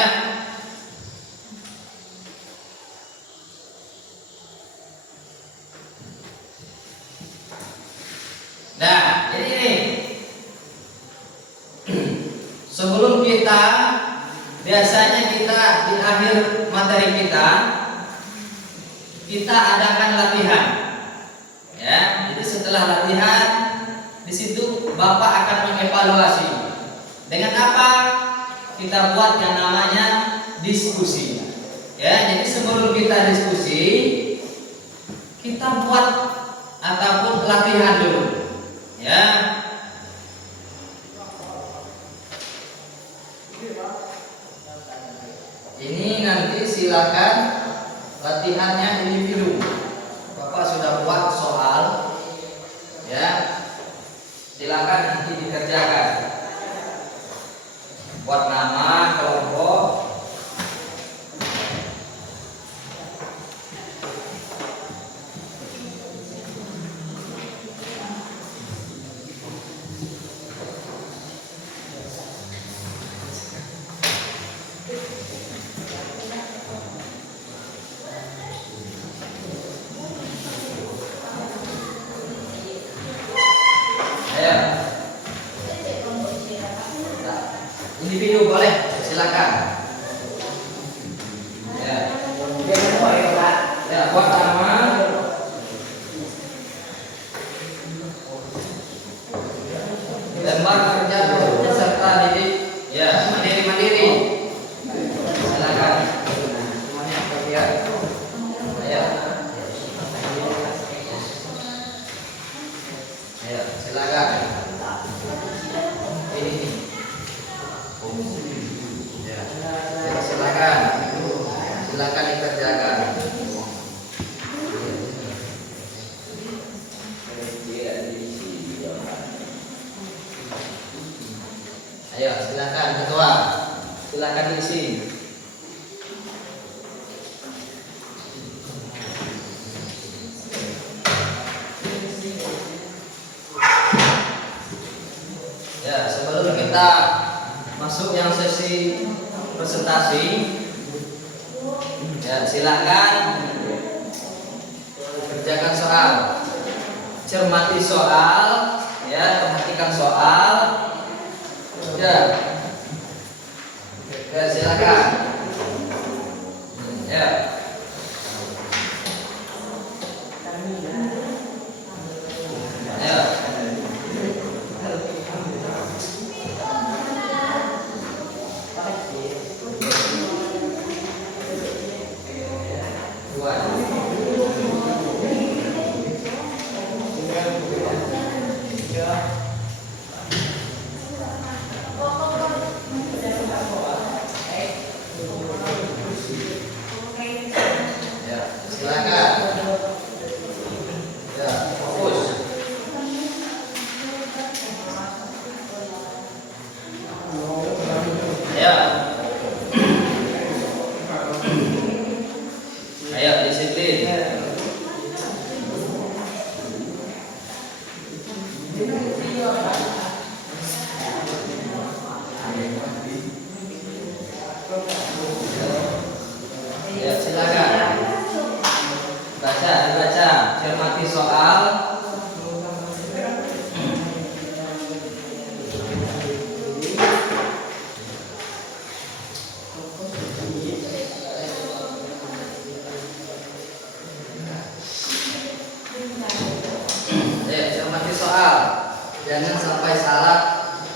Nah, jadi ini sebelum kita, biasanya kita di akhir materi kita adakan latihan. Ya, jadi setelah latihan di situ Bapak akan mengevaluasi. Dengan apa? Kita buat yang namanya diskusi. Ya, jadi sebelum kita diskusi, kita buat ataupun latihan dulu. Ya. Ini nanti silakan latihannya individu. Bapak sudah buat soal, ya. Silakan nanti dikerjakan. Buat nama kelompok. Individu boleh, silakan. Ya. Ya, buat nama. Lembar kerja peserta didik. Ya, mandiri. Silakan. Semuanya bagian. Ya. Ya, silakan. Ini. Ya, silakan dikerjakan. Ayo, silakan ketua, silakan diisi. Ya, sebelum kita masuk yang sesi presentasi, ya silakan kerjakan soal, cermati soal, ya perhatikan soal, ya silakan, ya. Ya, silakan. Dibaca. Cermati soal. Ya, cermati soal. Jangan sampai salah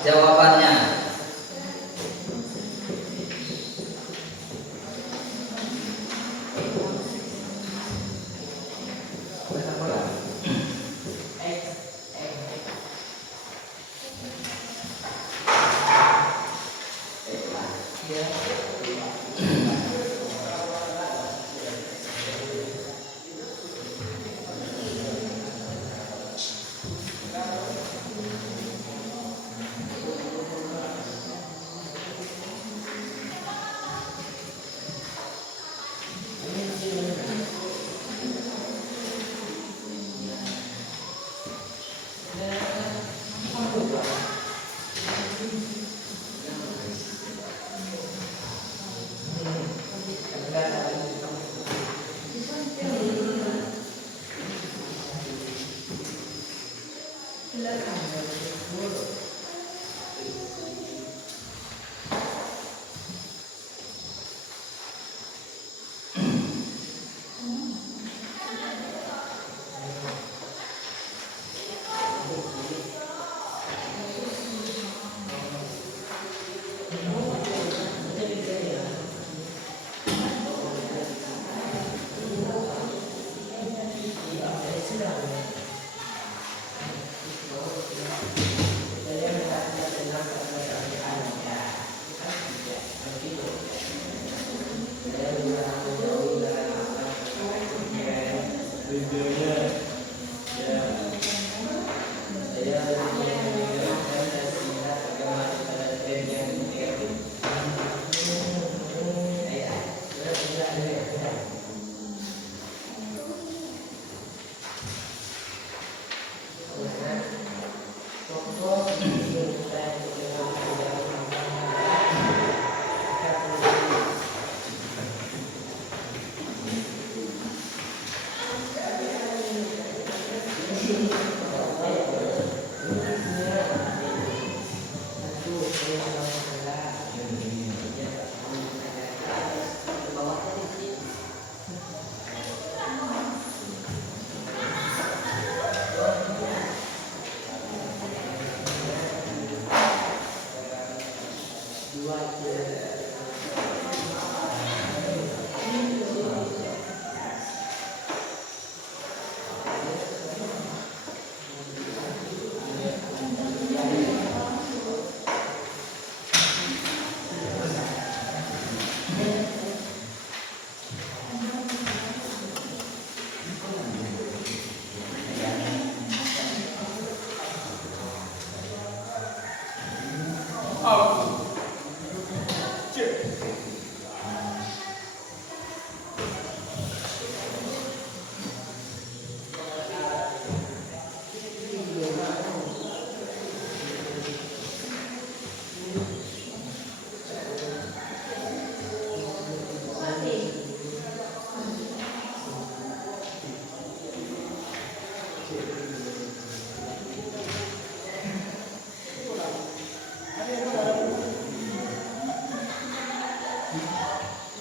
jawabannya.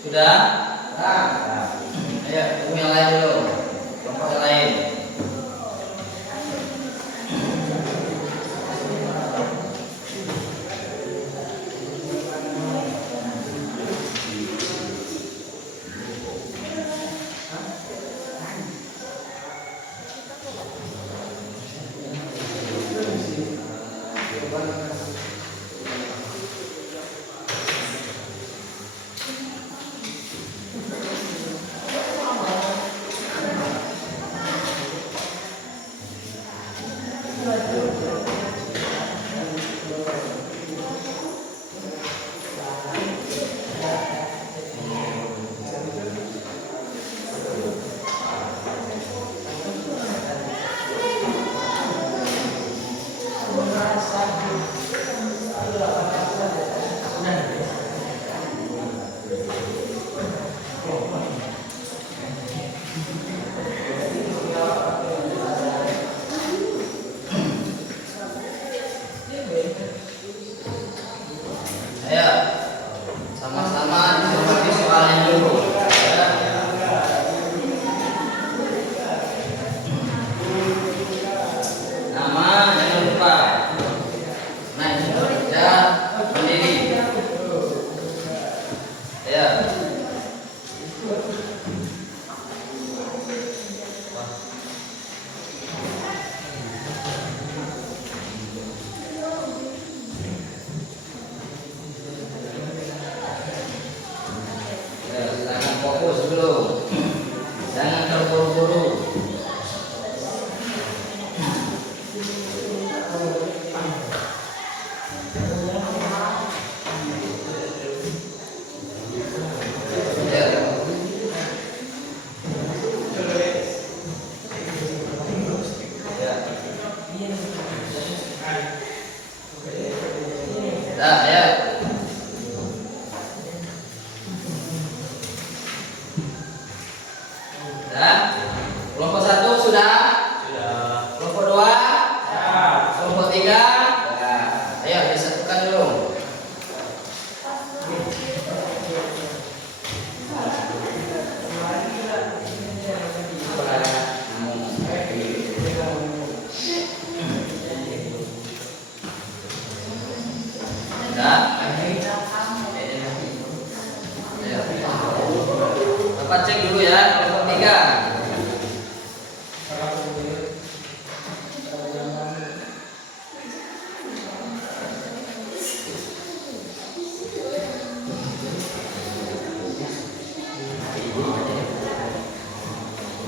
Sudah? Ayo, tunggu yang lain dulu. Kelompok yang lain. dulu. Jangan terburu-buru. Dah, ya. Dah. Kelompok 1 sudah? Kelompok 2? Kelompok 3? Ayo disatukan dulu. Dah. Ayo. Bapak cek dulu ya kelompok 3.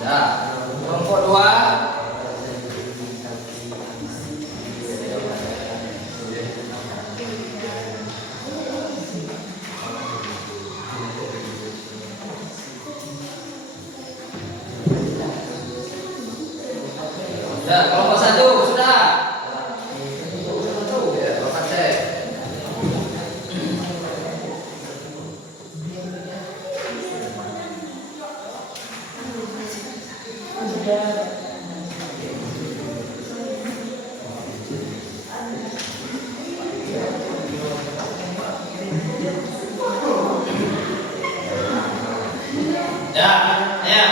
Dah. Kelompok 2. Ya, kelompok 1 sudah. Ya, Bapak cek. Ya, ya.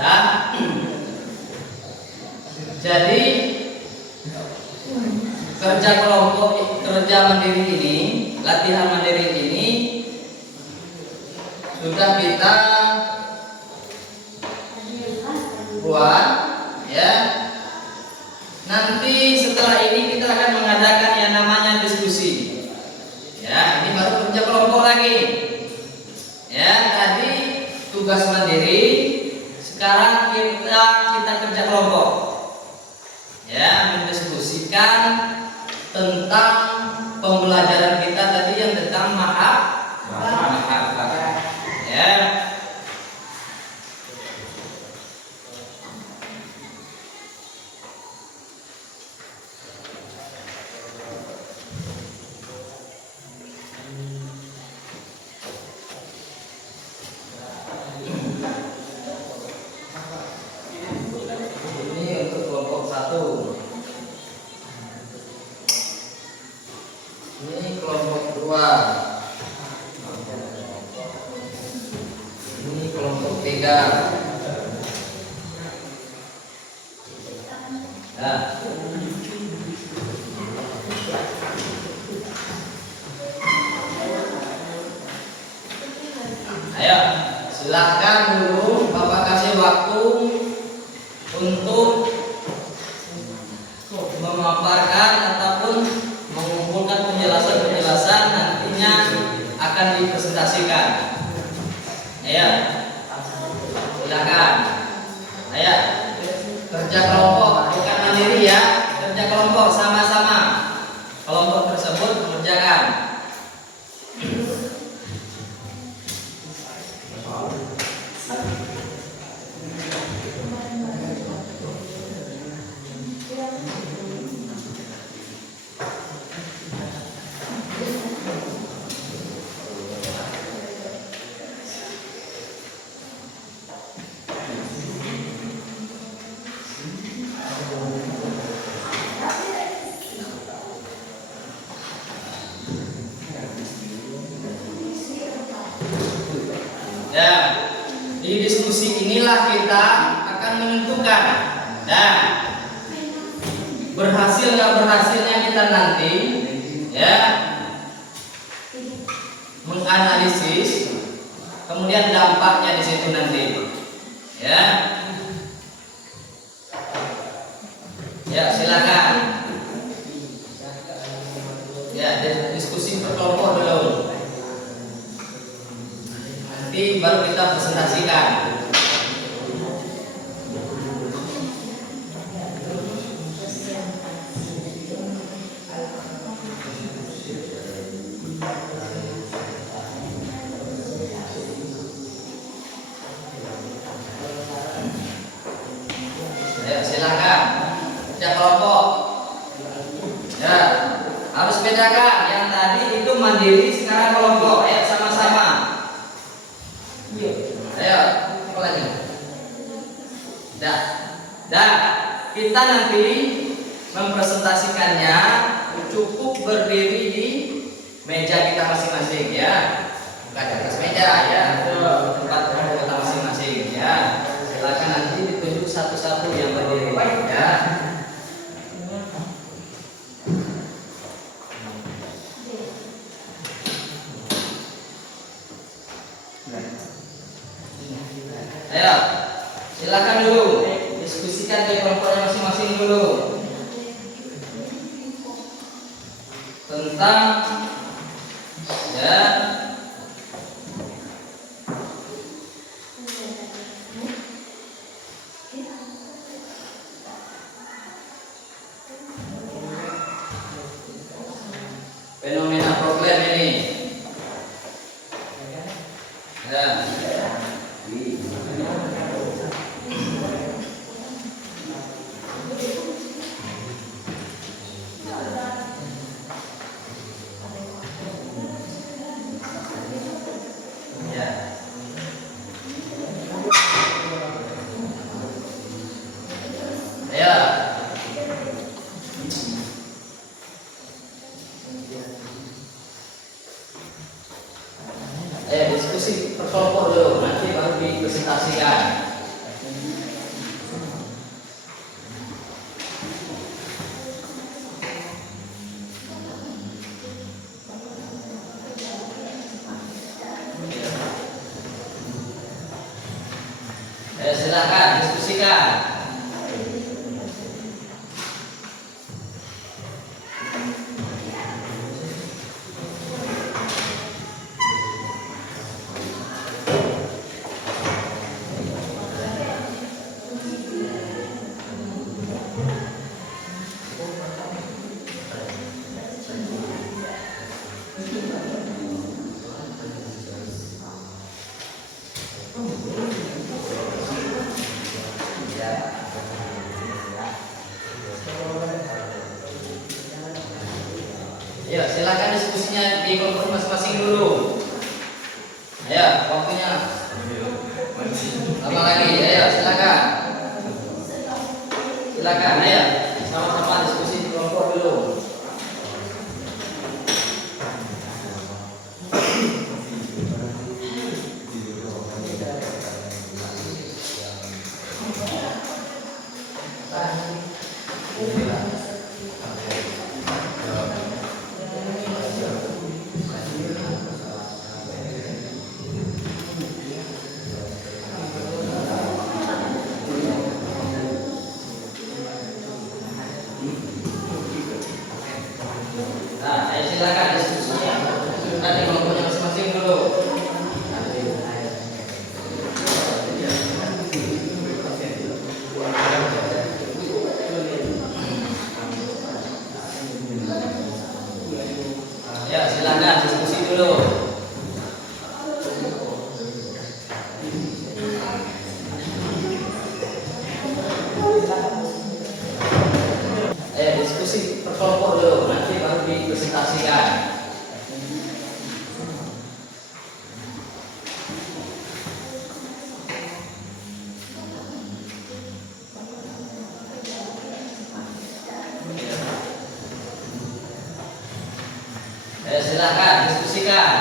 Ya. Jadi kerja kelompok, kerja mandiri ini, latihan mandiri ini sudah kita buat, ya. Nanti setelah ini kita akan mengadakan yang namanya diskusi. Ya, ini baru kerja kelompok lagi. Ya, tadi tugas mandiri, sekarang kita kerja kelompok. Ya, mendiskusikan tentang pembelajaran kita tadi yang tentang mahabbah. Ya. Ini untuk kelompok 1. Ini kelompok 2. Ini kelompok 3. Nah. Ayo, silakan dulu Bapak kasih waktu untuk memaparkan ataupun mengumpulkan penjelasan-penjelasan nantinya akan dipresentasikan. Ayo, silakan. Ayo, kerja kelompok bukan mandiri ya, kerja kelompok sama-sama. Kelompok tersebut mengerjakan. Ya, di diskusi inilah kita akan menentukan, dan berhasil nggak berhasilnya kita nanti, ya, menganalisis kemudian dampaknya di situ nanti. Ya. Ya, silakan. Ya, diskusi berkelompok dulu. Nanti baru kita presentasikan. Ya, silakan. Ya, kelompok. Ya, harus bedakan. Yang tadi itu mandiri, sekarang kelompok. Ayo sama-sama. Ayo, apa lagi? Dah, kita nanti mempresentasikannya cukup berdiri di meja kita masing-masing ya, bukan di atas meja ya, itu tempat kita masing-masing ya. Silakan nanti ditunjuk satu-satu yang berdiri ya. Ayo, silakan dulu diskusikan ke kelompoknya masing-masing dulu tentang ya fenomena problem ini. Ya. Diskusi berkelompok dulu, nanti baru dipresentasikan. Silakan diskusikan. Ya, silakan diskusinya di kelompok masing-masing dulu. Ayo, waktunya. Lama lagi, ayo silakan. Silakan, ayo sama-sama diskusi di kelompok dulu. Nah, ayo silakan diskusinya. Nanti kelompoknya masing-masing dulu. Ya, silakan diskusi dulu. Diskusi berkelompok dulu, nanti baru dipresentasikan. Silakan diskusikan.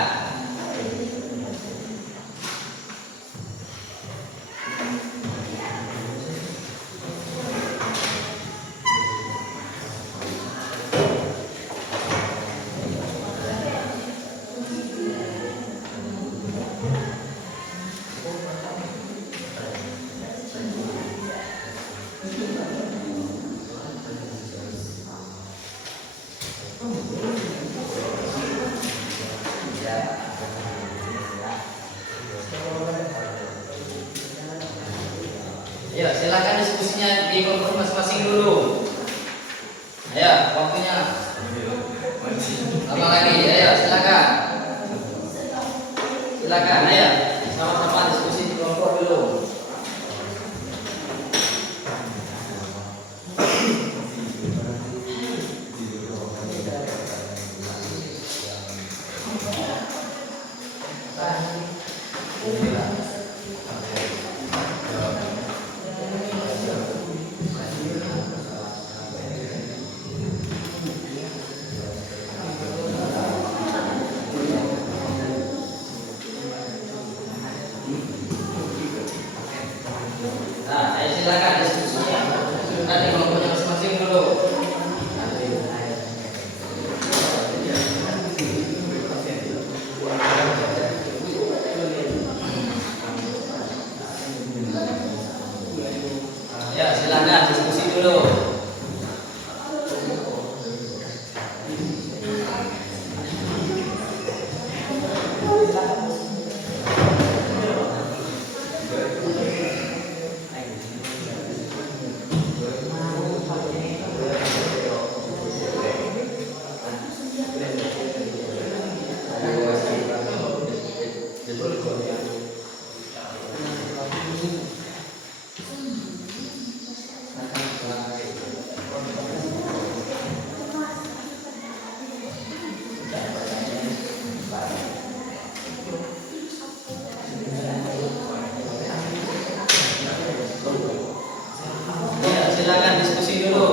diskusinya di kelompok masing-masing dulu. Ayo, waktunya. Lama lagi, ayo silakan. Silakan, ayo sama-sama diskusi di kelompok dulu. Nah, ayo silakan diskusinya. Nanti kelompoknya masing-masing dulu. Ya, silakan diskusi dulu. Ya, silakan diskusi dulu.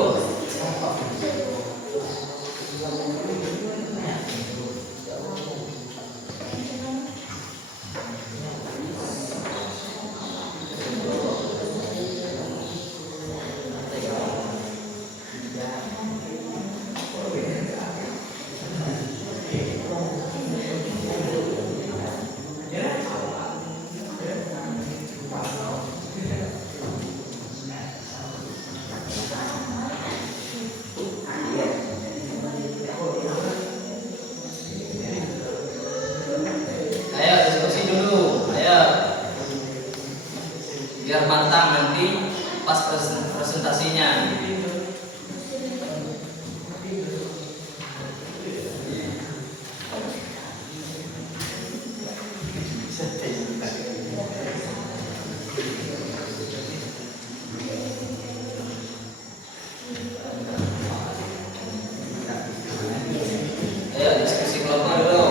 Ayo diskusi dulu, ayo. Biar matang nanti pas presentasinya. Ayo diskusi kelompok dulu.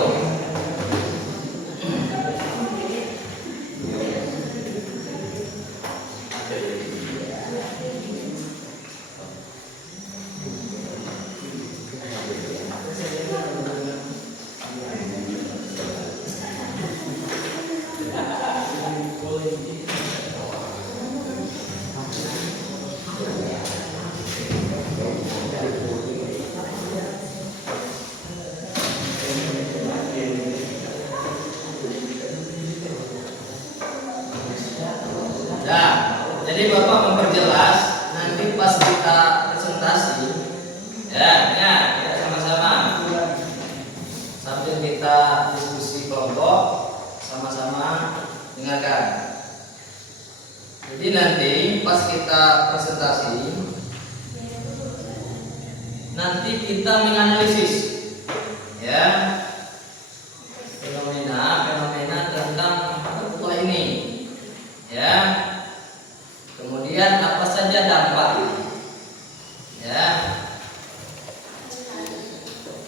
Nah, jadi Bapak memperjelas nanti pas kita presentasi, ya kita sama-sama sambil kita diskusi kelompok, sama-sama dengarkan. Jadi nanti pas kita presentasi, nanti kita menganalisis, ya fenomena tentang fatwa ini, ya. Kemudian apa saja dampaknya, ya.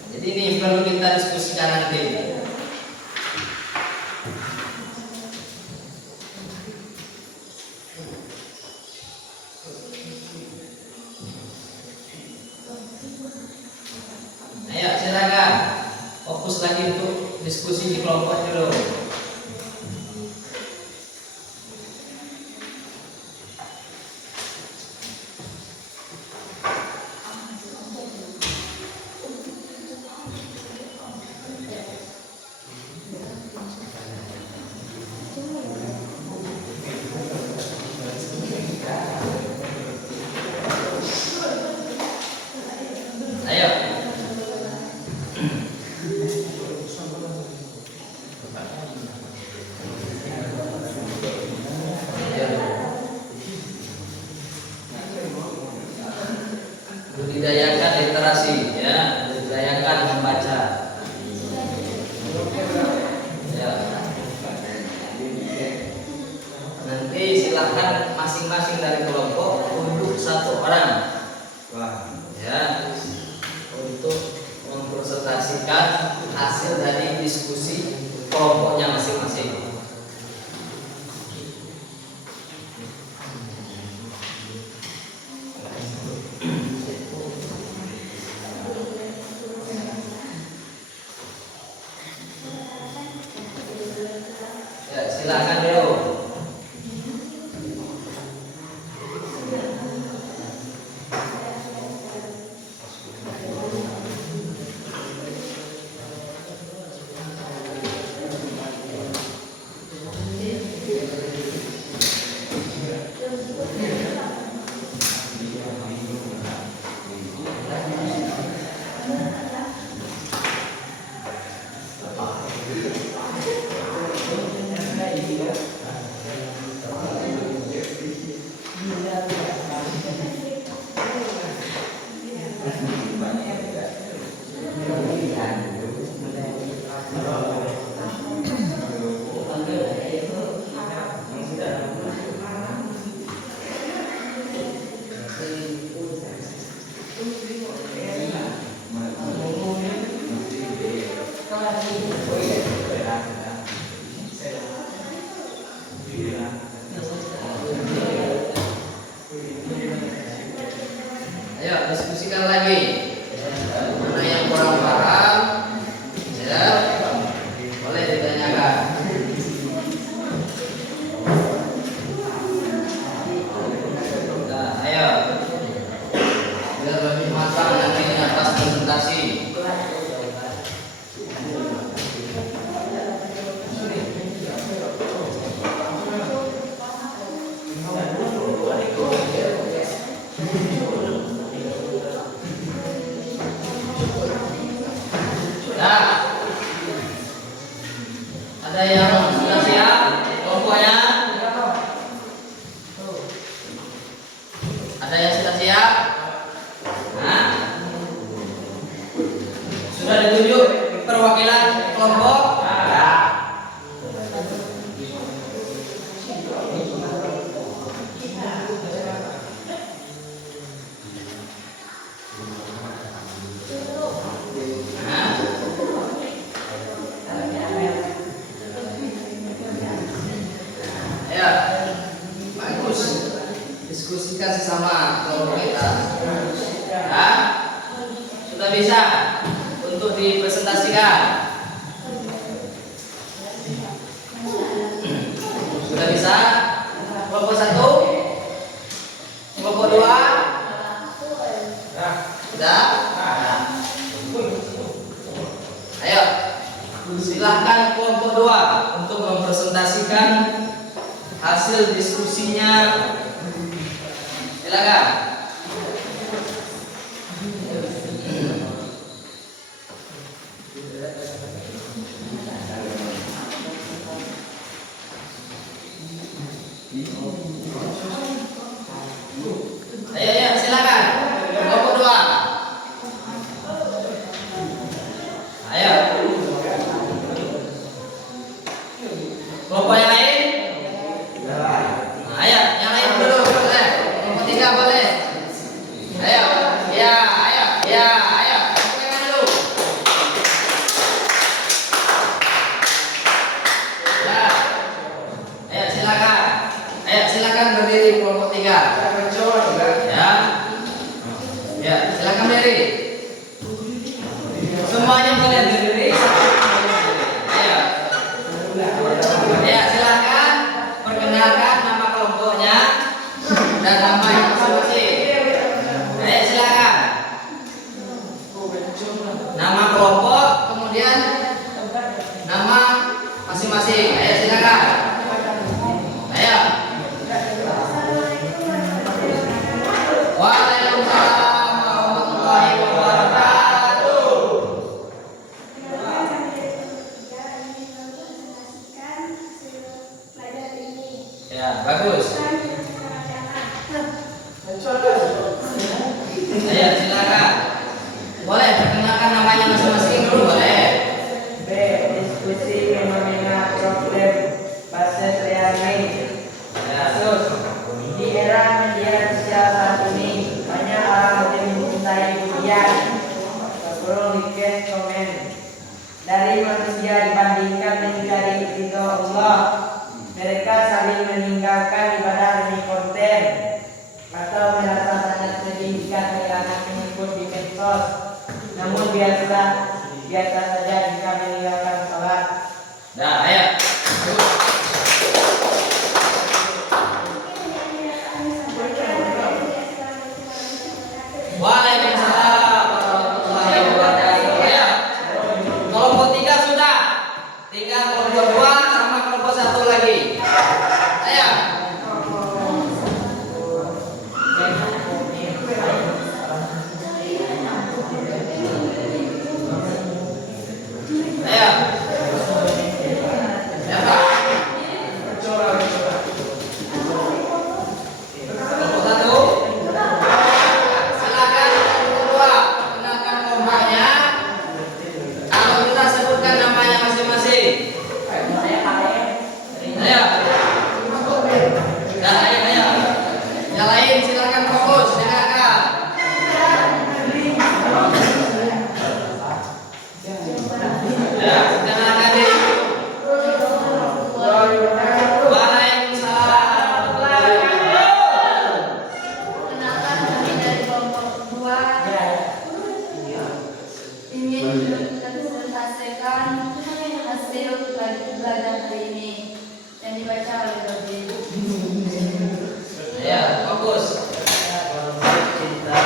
Jadi ini perlu kita diskusikan nanti. Ayo silakan fokus lagi untuk diskusi di kelompok dulu. Ayo. Budidayakan literasi, ya, budidayakan membaca. Ya. Nanti silahkan masing-masing dari kelompok untuk satu orang, ya, untuk mempresentasikan hasil dari diskusi kelompoknya masing-masing. Ya, silakan dulu. Ayo diskusikan lagi. Mana yang kurang paham, ya, boleh ditanyakan. Nah, ayo, biar lebih matang nanti atas presentasi. Nah, ada yang sudah siap kelompoknya? Ada yang sudah siap? Nah, sudah ditunjuk perwakilan kelompok? Ya, bagus. Diskusikan sesama kelompok kita. Ya, sudah bisa untuk dipresentasikan. Sudah bisa? Kelompok 1, kelompok 2, sudah? Ayo, silahkan kelompok 2 untuk mempresentasikan hasil diskusinya. Silakan. Ayo, silakan. Kelompok 2. Ayo. Kelompok yang lain? Ayo, yang lain dulu boleh. Kelompok 3 boleh. Ayo, ya, ayo, ya, ayo. Kelompok yang dulu. Ya. Ayo, silakan. Ayo, silakan berdiri kelompok 3. Ya. Ya, silakan berdiri. Semuanya boleh berdiri. Ayo. Ya, silakan perkenalkan nama kelompoknya dan nama yang masing-masing. Ayo, silakan. Nama kelompok, kemudian nama masing-masing. Ayo, silakan. Ayo. Waalaikumsalam warahmatullahi wabarakatuh. jika kehilangan pengikut di medsos. Namun biasa saja jika meninggalkan sholat. Nah, ayo. Waalaikumsalam warahmatullahi wabarakatuh. Ya. Kelompok 3 sudah. Tinggal kelompok 2 sama kelompok 1 lagi. Ayo. Ayo. Ya, Pak. Kelompok 1. Silakan kelompok 2 perkenalkan kelompoknya. Kalau kita sebutkan namanya masing-masing. Ayo. Nah, ayo. Yang lain silakan fokus, dengarkan. Ya, dengarkan diri. Waalaikumsalam warahmatullahi wabarakatuh. Kenalkan kami dari kelompok 2 ingin mempresentasikan hasil belajar hari ini yang dibaca oleh Dodi. Ya, fokus. Cinta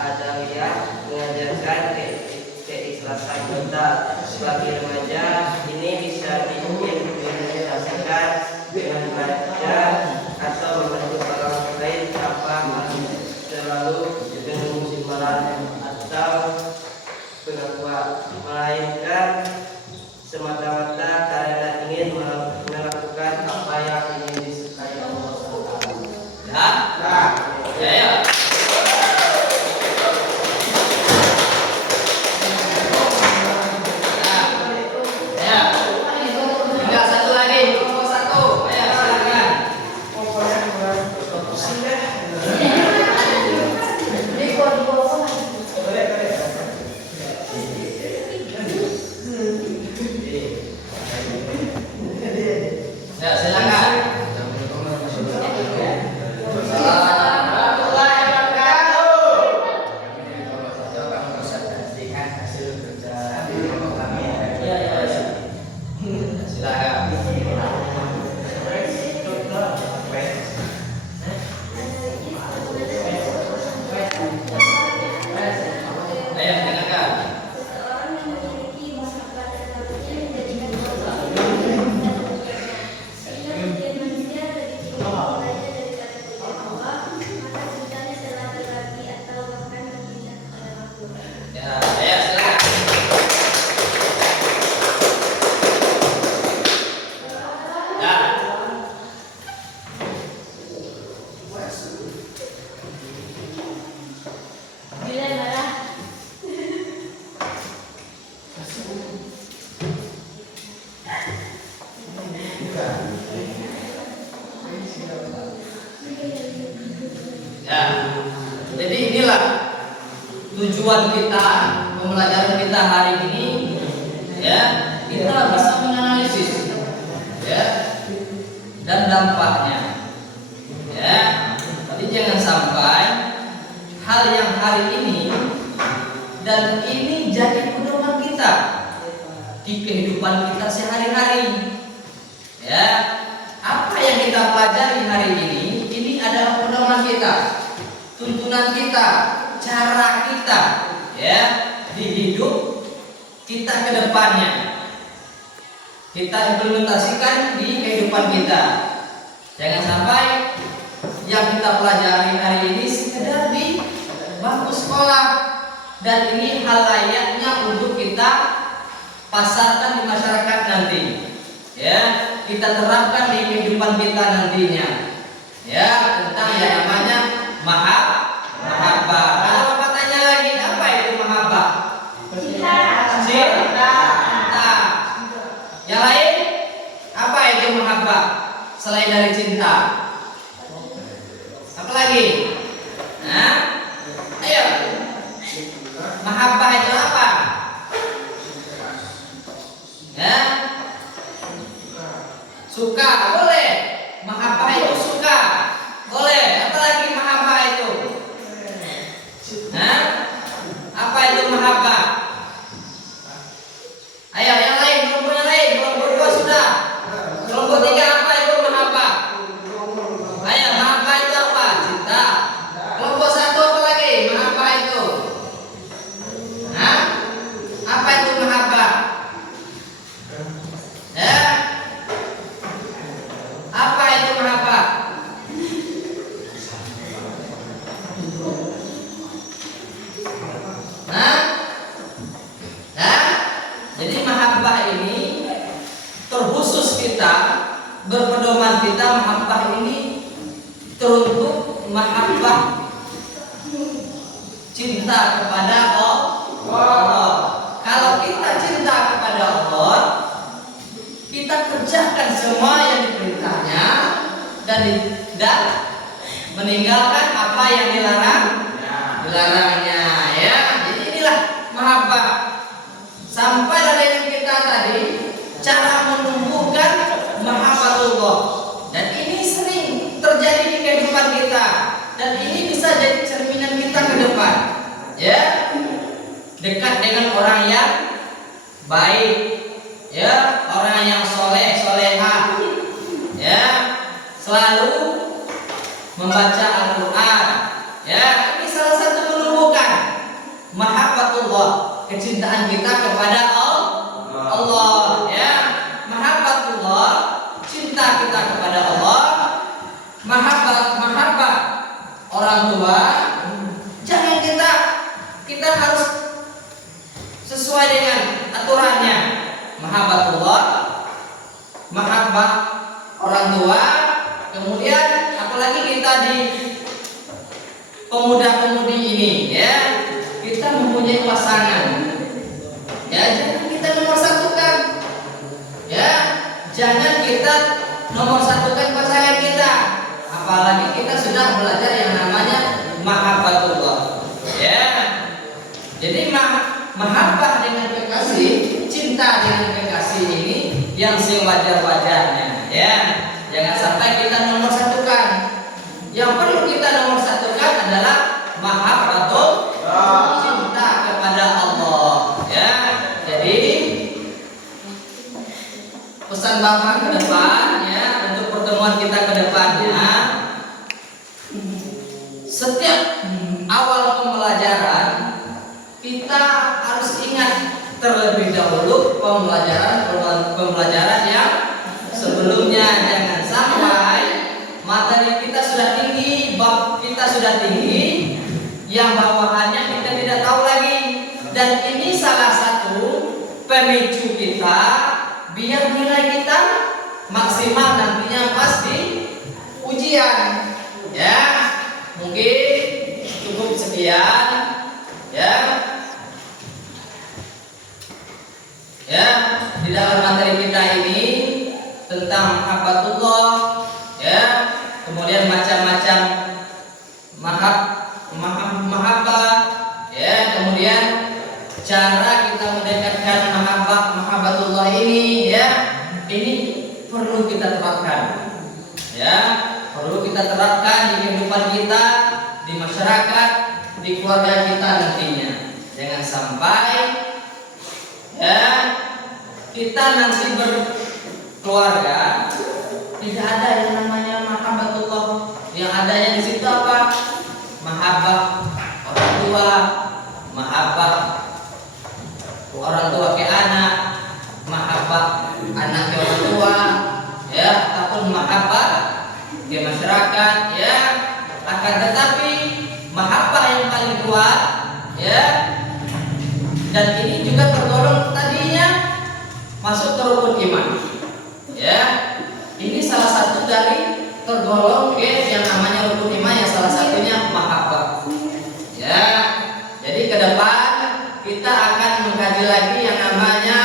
Adawiyah mengajarkan keikhlasan kita sebagai remaja. Ini bisa diimplementasikan dengan baca atau membantu orang lain tanpa terlalu dengan kesimpulan atau pengakuan, melainkan semata-mata karena ingin melakukan apa yang ingin disukai Allah SWT. Ya. Ya, ya. Ya. Tinggal satu lagi, kelompok 1. Ayo, silakan. Ya, silakan. Warahmatullahi wabarakatuh. Silakan. Ayo, dengarkan. Seseorang yang memiliki masalah seharusnya menjadikan Allah jika pujian manusia lebih tinggi nilainya daripada pujian Allah, maka cintanya telah terbagi atau bahkan berpindah kepada makhluk. Ya, ayo, silakan. Ya. Bila marah, Ya. Jadi inilah tujuan kita, pembelajaran kita hari ini. Ya, kita bisa menganalisis ya dan dampaknya. Ya. Tapi jangan sampai hal yang hari ini dan ini jadi pedoman kita di kehidupan kita sehari-hari. Ya, apa yang kita pelajari hari ini adalah pedoman kita, tuntunan kita, cara kita, ya, di hidup kita ke depannya. Kita implementasikan di kehidupan kita. Jangan sampai yang kita pelajari hari ini sekedar di bangku sekolah, dan ini hal layaknya untuk kita pasarkan di masyarakat nanti. Ya, kita terapkan di kehidupan kita nantinya. Ya, tentang yang namanya mahabbah. Kalau Bapak tanya lagi, apa itu mahabbah? Cinta. Yang lain, apa itu mahabbah selain dari cinta? Apa lagi? Nah, ayo. Mahabbah itu apa? Ya, suka boleh. Mahabbah itu suka boleh. Apa lagi mahabbah? mahabbah, cinta kepada Allah. Kalau kita cinta kepada Allah, kita kerjakan semua yang diperintahnya dan meninggalkan apa yang dilarangnya, ya. Jadi inilah mahabbah. Sampai dengan kita tadi cara menumbuhkan mahabbatullah, dan ini sering terjadi di kehidupan kita, dan ini bisa jadi cerminan kita ke depan, ya. Dekat dengan orang yang baik, ya, orang yang soleh solehah, ya, selalu membaca Al-Quran, ya. Ini salah satu menumbuhkan mahabbatullah, kecintaan kita kepada Allah, ya. Mahabbatullah, cinta kita kepada Allah. Mahabbah orang tua, jangan kita harus sesuai dengan aturannya. Mahabbatullah, mahabbah orang tua. Kemudian apalagi kita di pemuda-pemudi ini, ya, kita mempunyai pasangan, ya, jangan kita nomor satukan, ya, jangan kita nomor satukan pasangan kita, apalagi kita sudah belajar yang namanya mahabbatullah, ya. Jadi mahabbah dengan kekasih, cinta dengan kekasih ini yang sewajar-wajarnya, ya. Jangan sampai kita nomor satukan. Yang perlu kita nomor satukan adalah mahabbatullah, cinta kepada Allah, ya. Jadi pesan Bapak ke depan, ya, untuk pertemuan kita ke depannya, setiap awal pembelajaran kita harus ingat terlebih dahulu pembelajaran yang sebelumnya. Jangan sampai materi kita sudah tinggi, bab kita sudah tinggi, yang bawahannya kita tidak tahu lagi. Dan ini salah satu pemicu kita biar nilai kita maksimal nantinya pas di ujian, ya. Mungkin cukup sekian, ya. Ya, di dalam materi kita ini tentang mahabbatullah, ya. Kemudian macam-macam mahabbah, ya. Kemudian cara kita mendekatkan mahabbatullah ini, ya. Ini perlu kita terapkan, ya. Perlu kita terapkan di kehidupan kita, di masyarakat, di keluarga kita nantinya. Jangan sampai, ya, kita nanti berkeluarga tidak ada yang namanya mahabbatullah. Yang adanya di situ apa? Mahabbah orang tua, mahabbah orang tua ke anak, mahabbah anak ke orang tua, ya, ataupun mahabbah ke masyarakat, ya. Akan tetapi mahabbah yang paling kuat, ya, dan ini juga tergolong tadinya masuk ke rukun iman, ya. Ini salah satu dari tergolong ke yang namanya rukun iman, yang salah satunya mahabbah, ya. Jadi ke depan kita akan mengkaji lagi yang namanya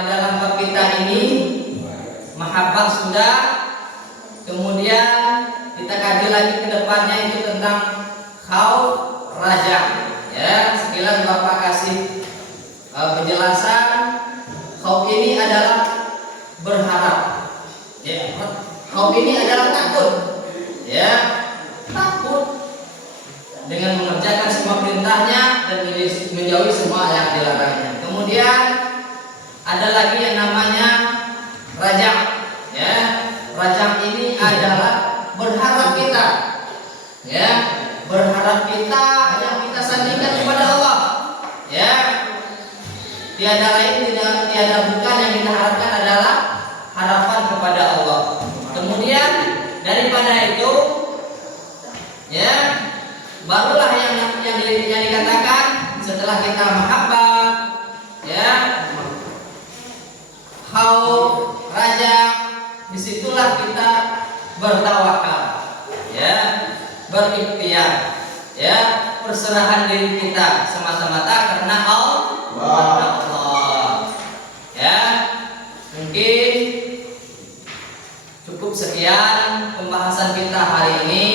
di dalam bab kita ini mahabbah sudah. Kemudian kita kaji lagi ke depannya itu tentang khauf, raja, ya. Sekilas Bapak kasih penjelasan. Khauf ini adalah berharap, ya. Khauf ini adalah takut, ya. Takut dengan mengerjakan semua perintahnya dan menjauhi semua yang dilarangnya. Kemudian ada lagi yang namanya raja, ya. Raja ini adalah berharap kita, ya. Berharap kita yang kita sandingkan kepada Allah, ya. Tiada lain, tiada bukan yang kita harapkan adalah harapan kepada Allah. Kemudian daripada itu, ya, barulah yang dikatakan setelah kita mahabbah, ya, khauf, raja, disitulah kita bertawakal, ya. berikhtiar, ya, perserahan diri kita semata-mata karena Allah. Ya, mungkin cukup sekian pembahasan kita hari ini.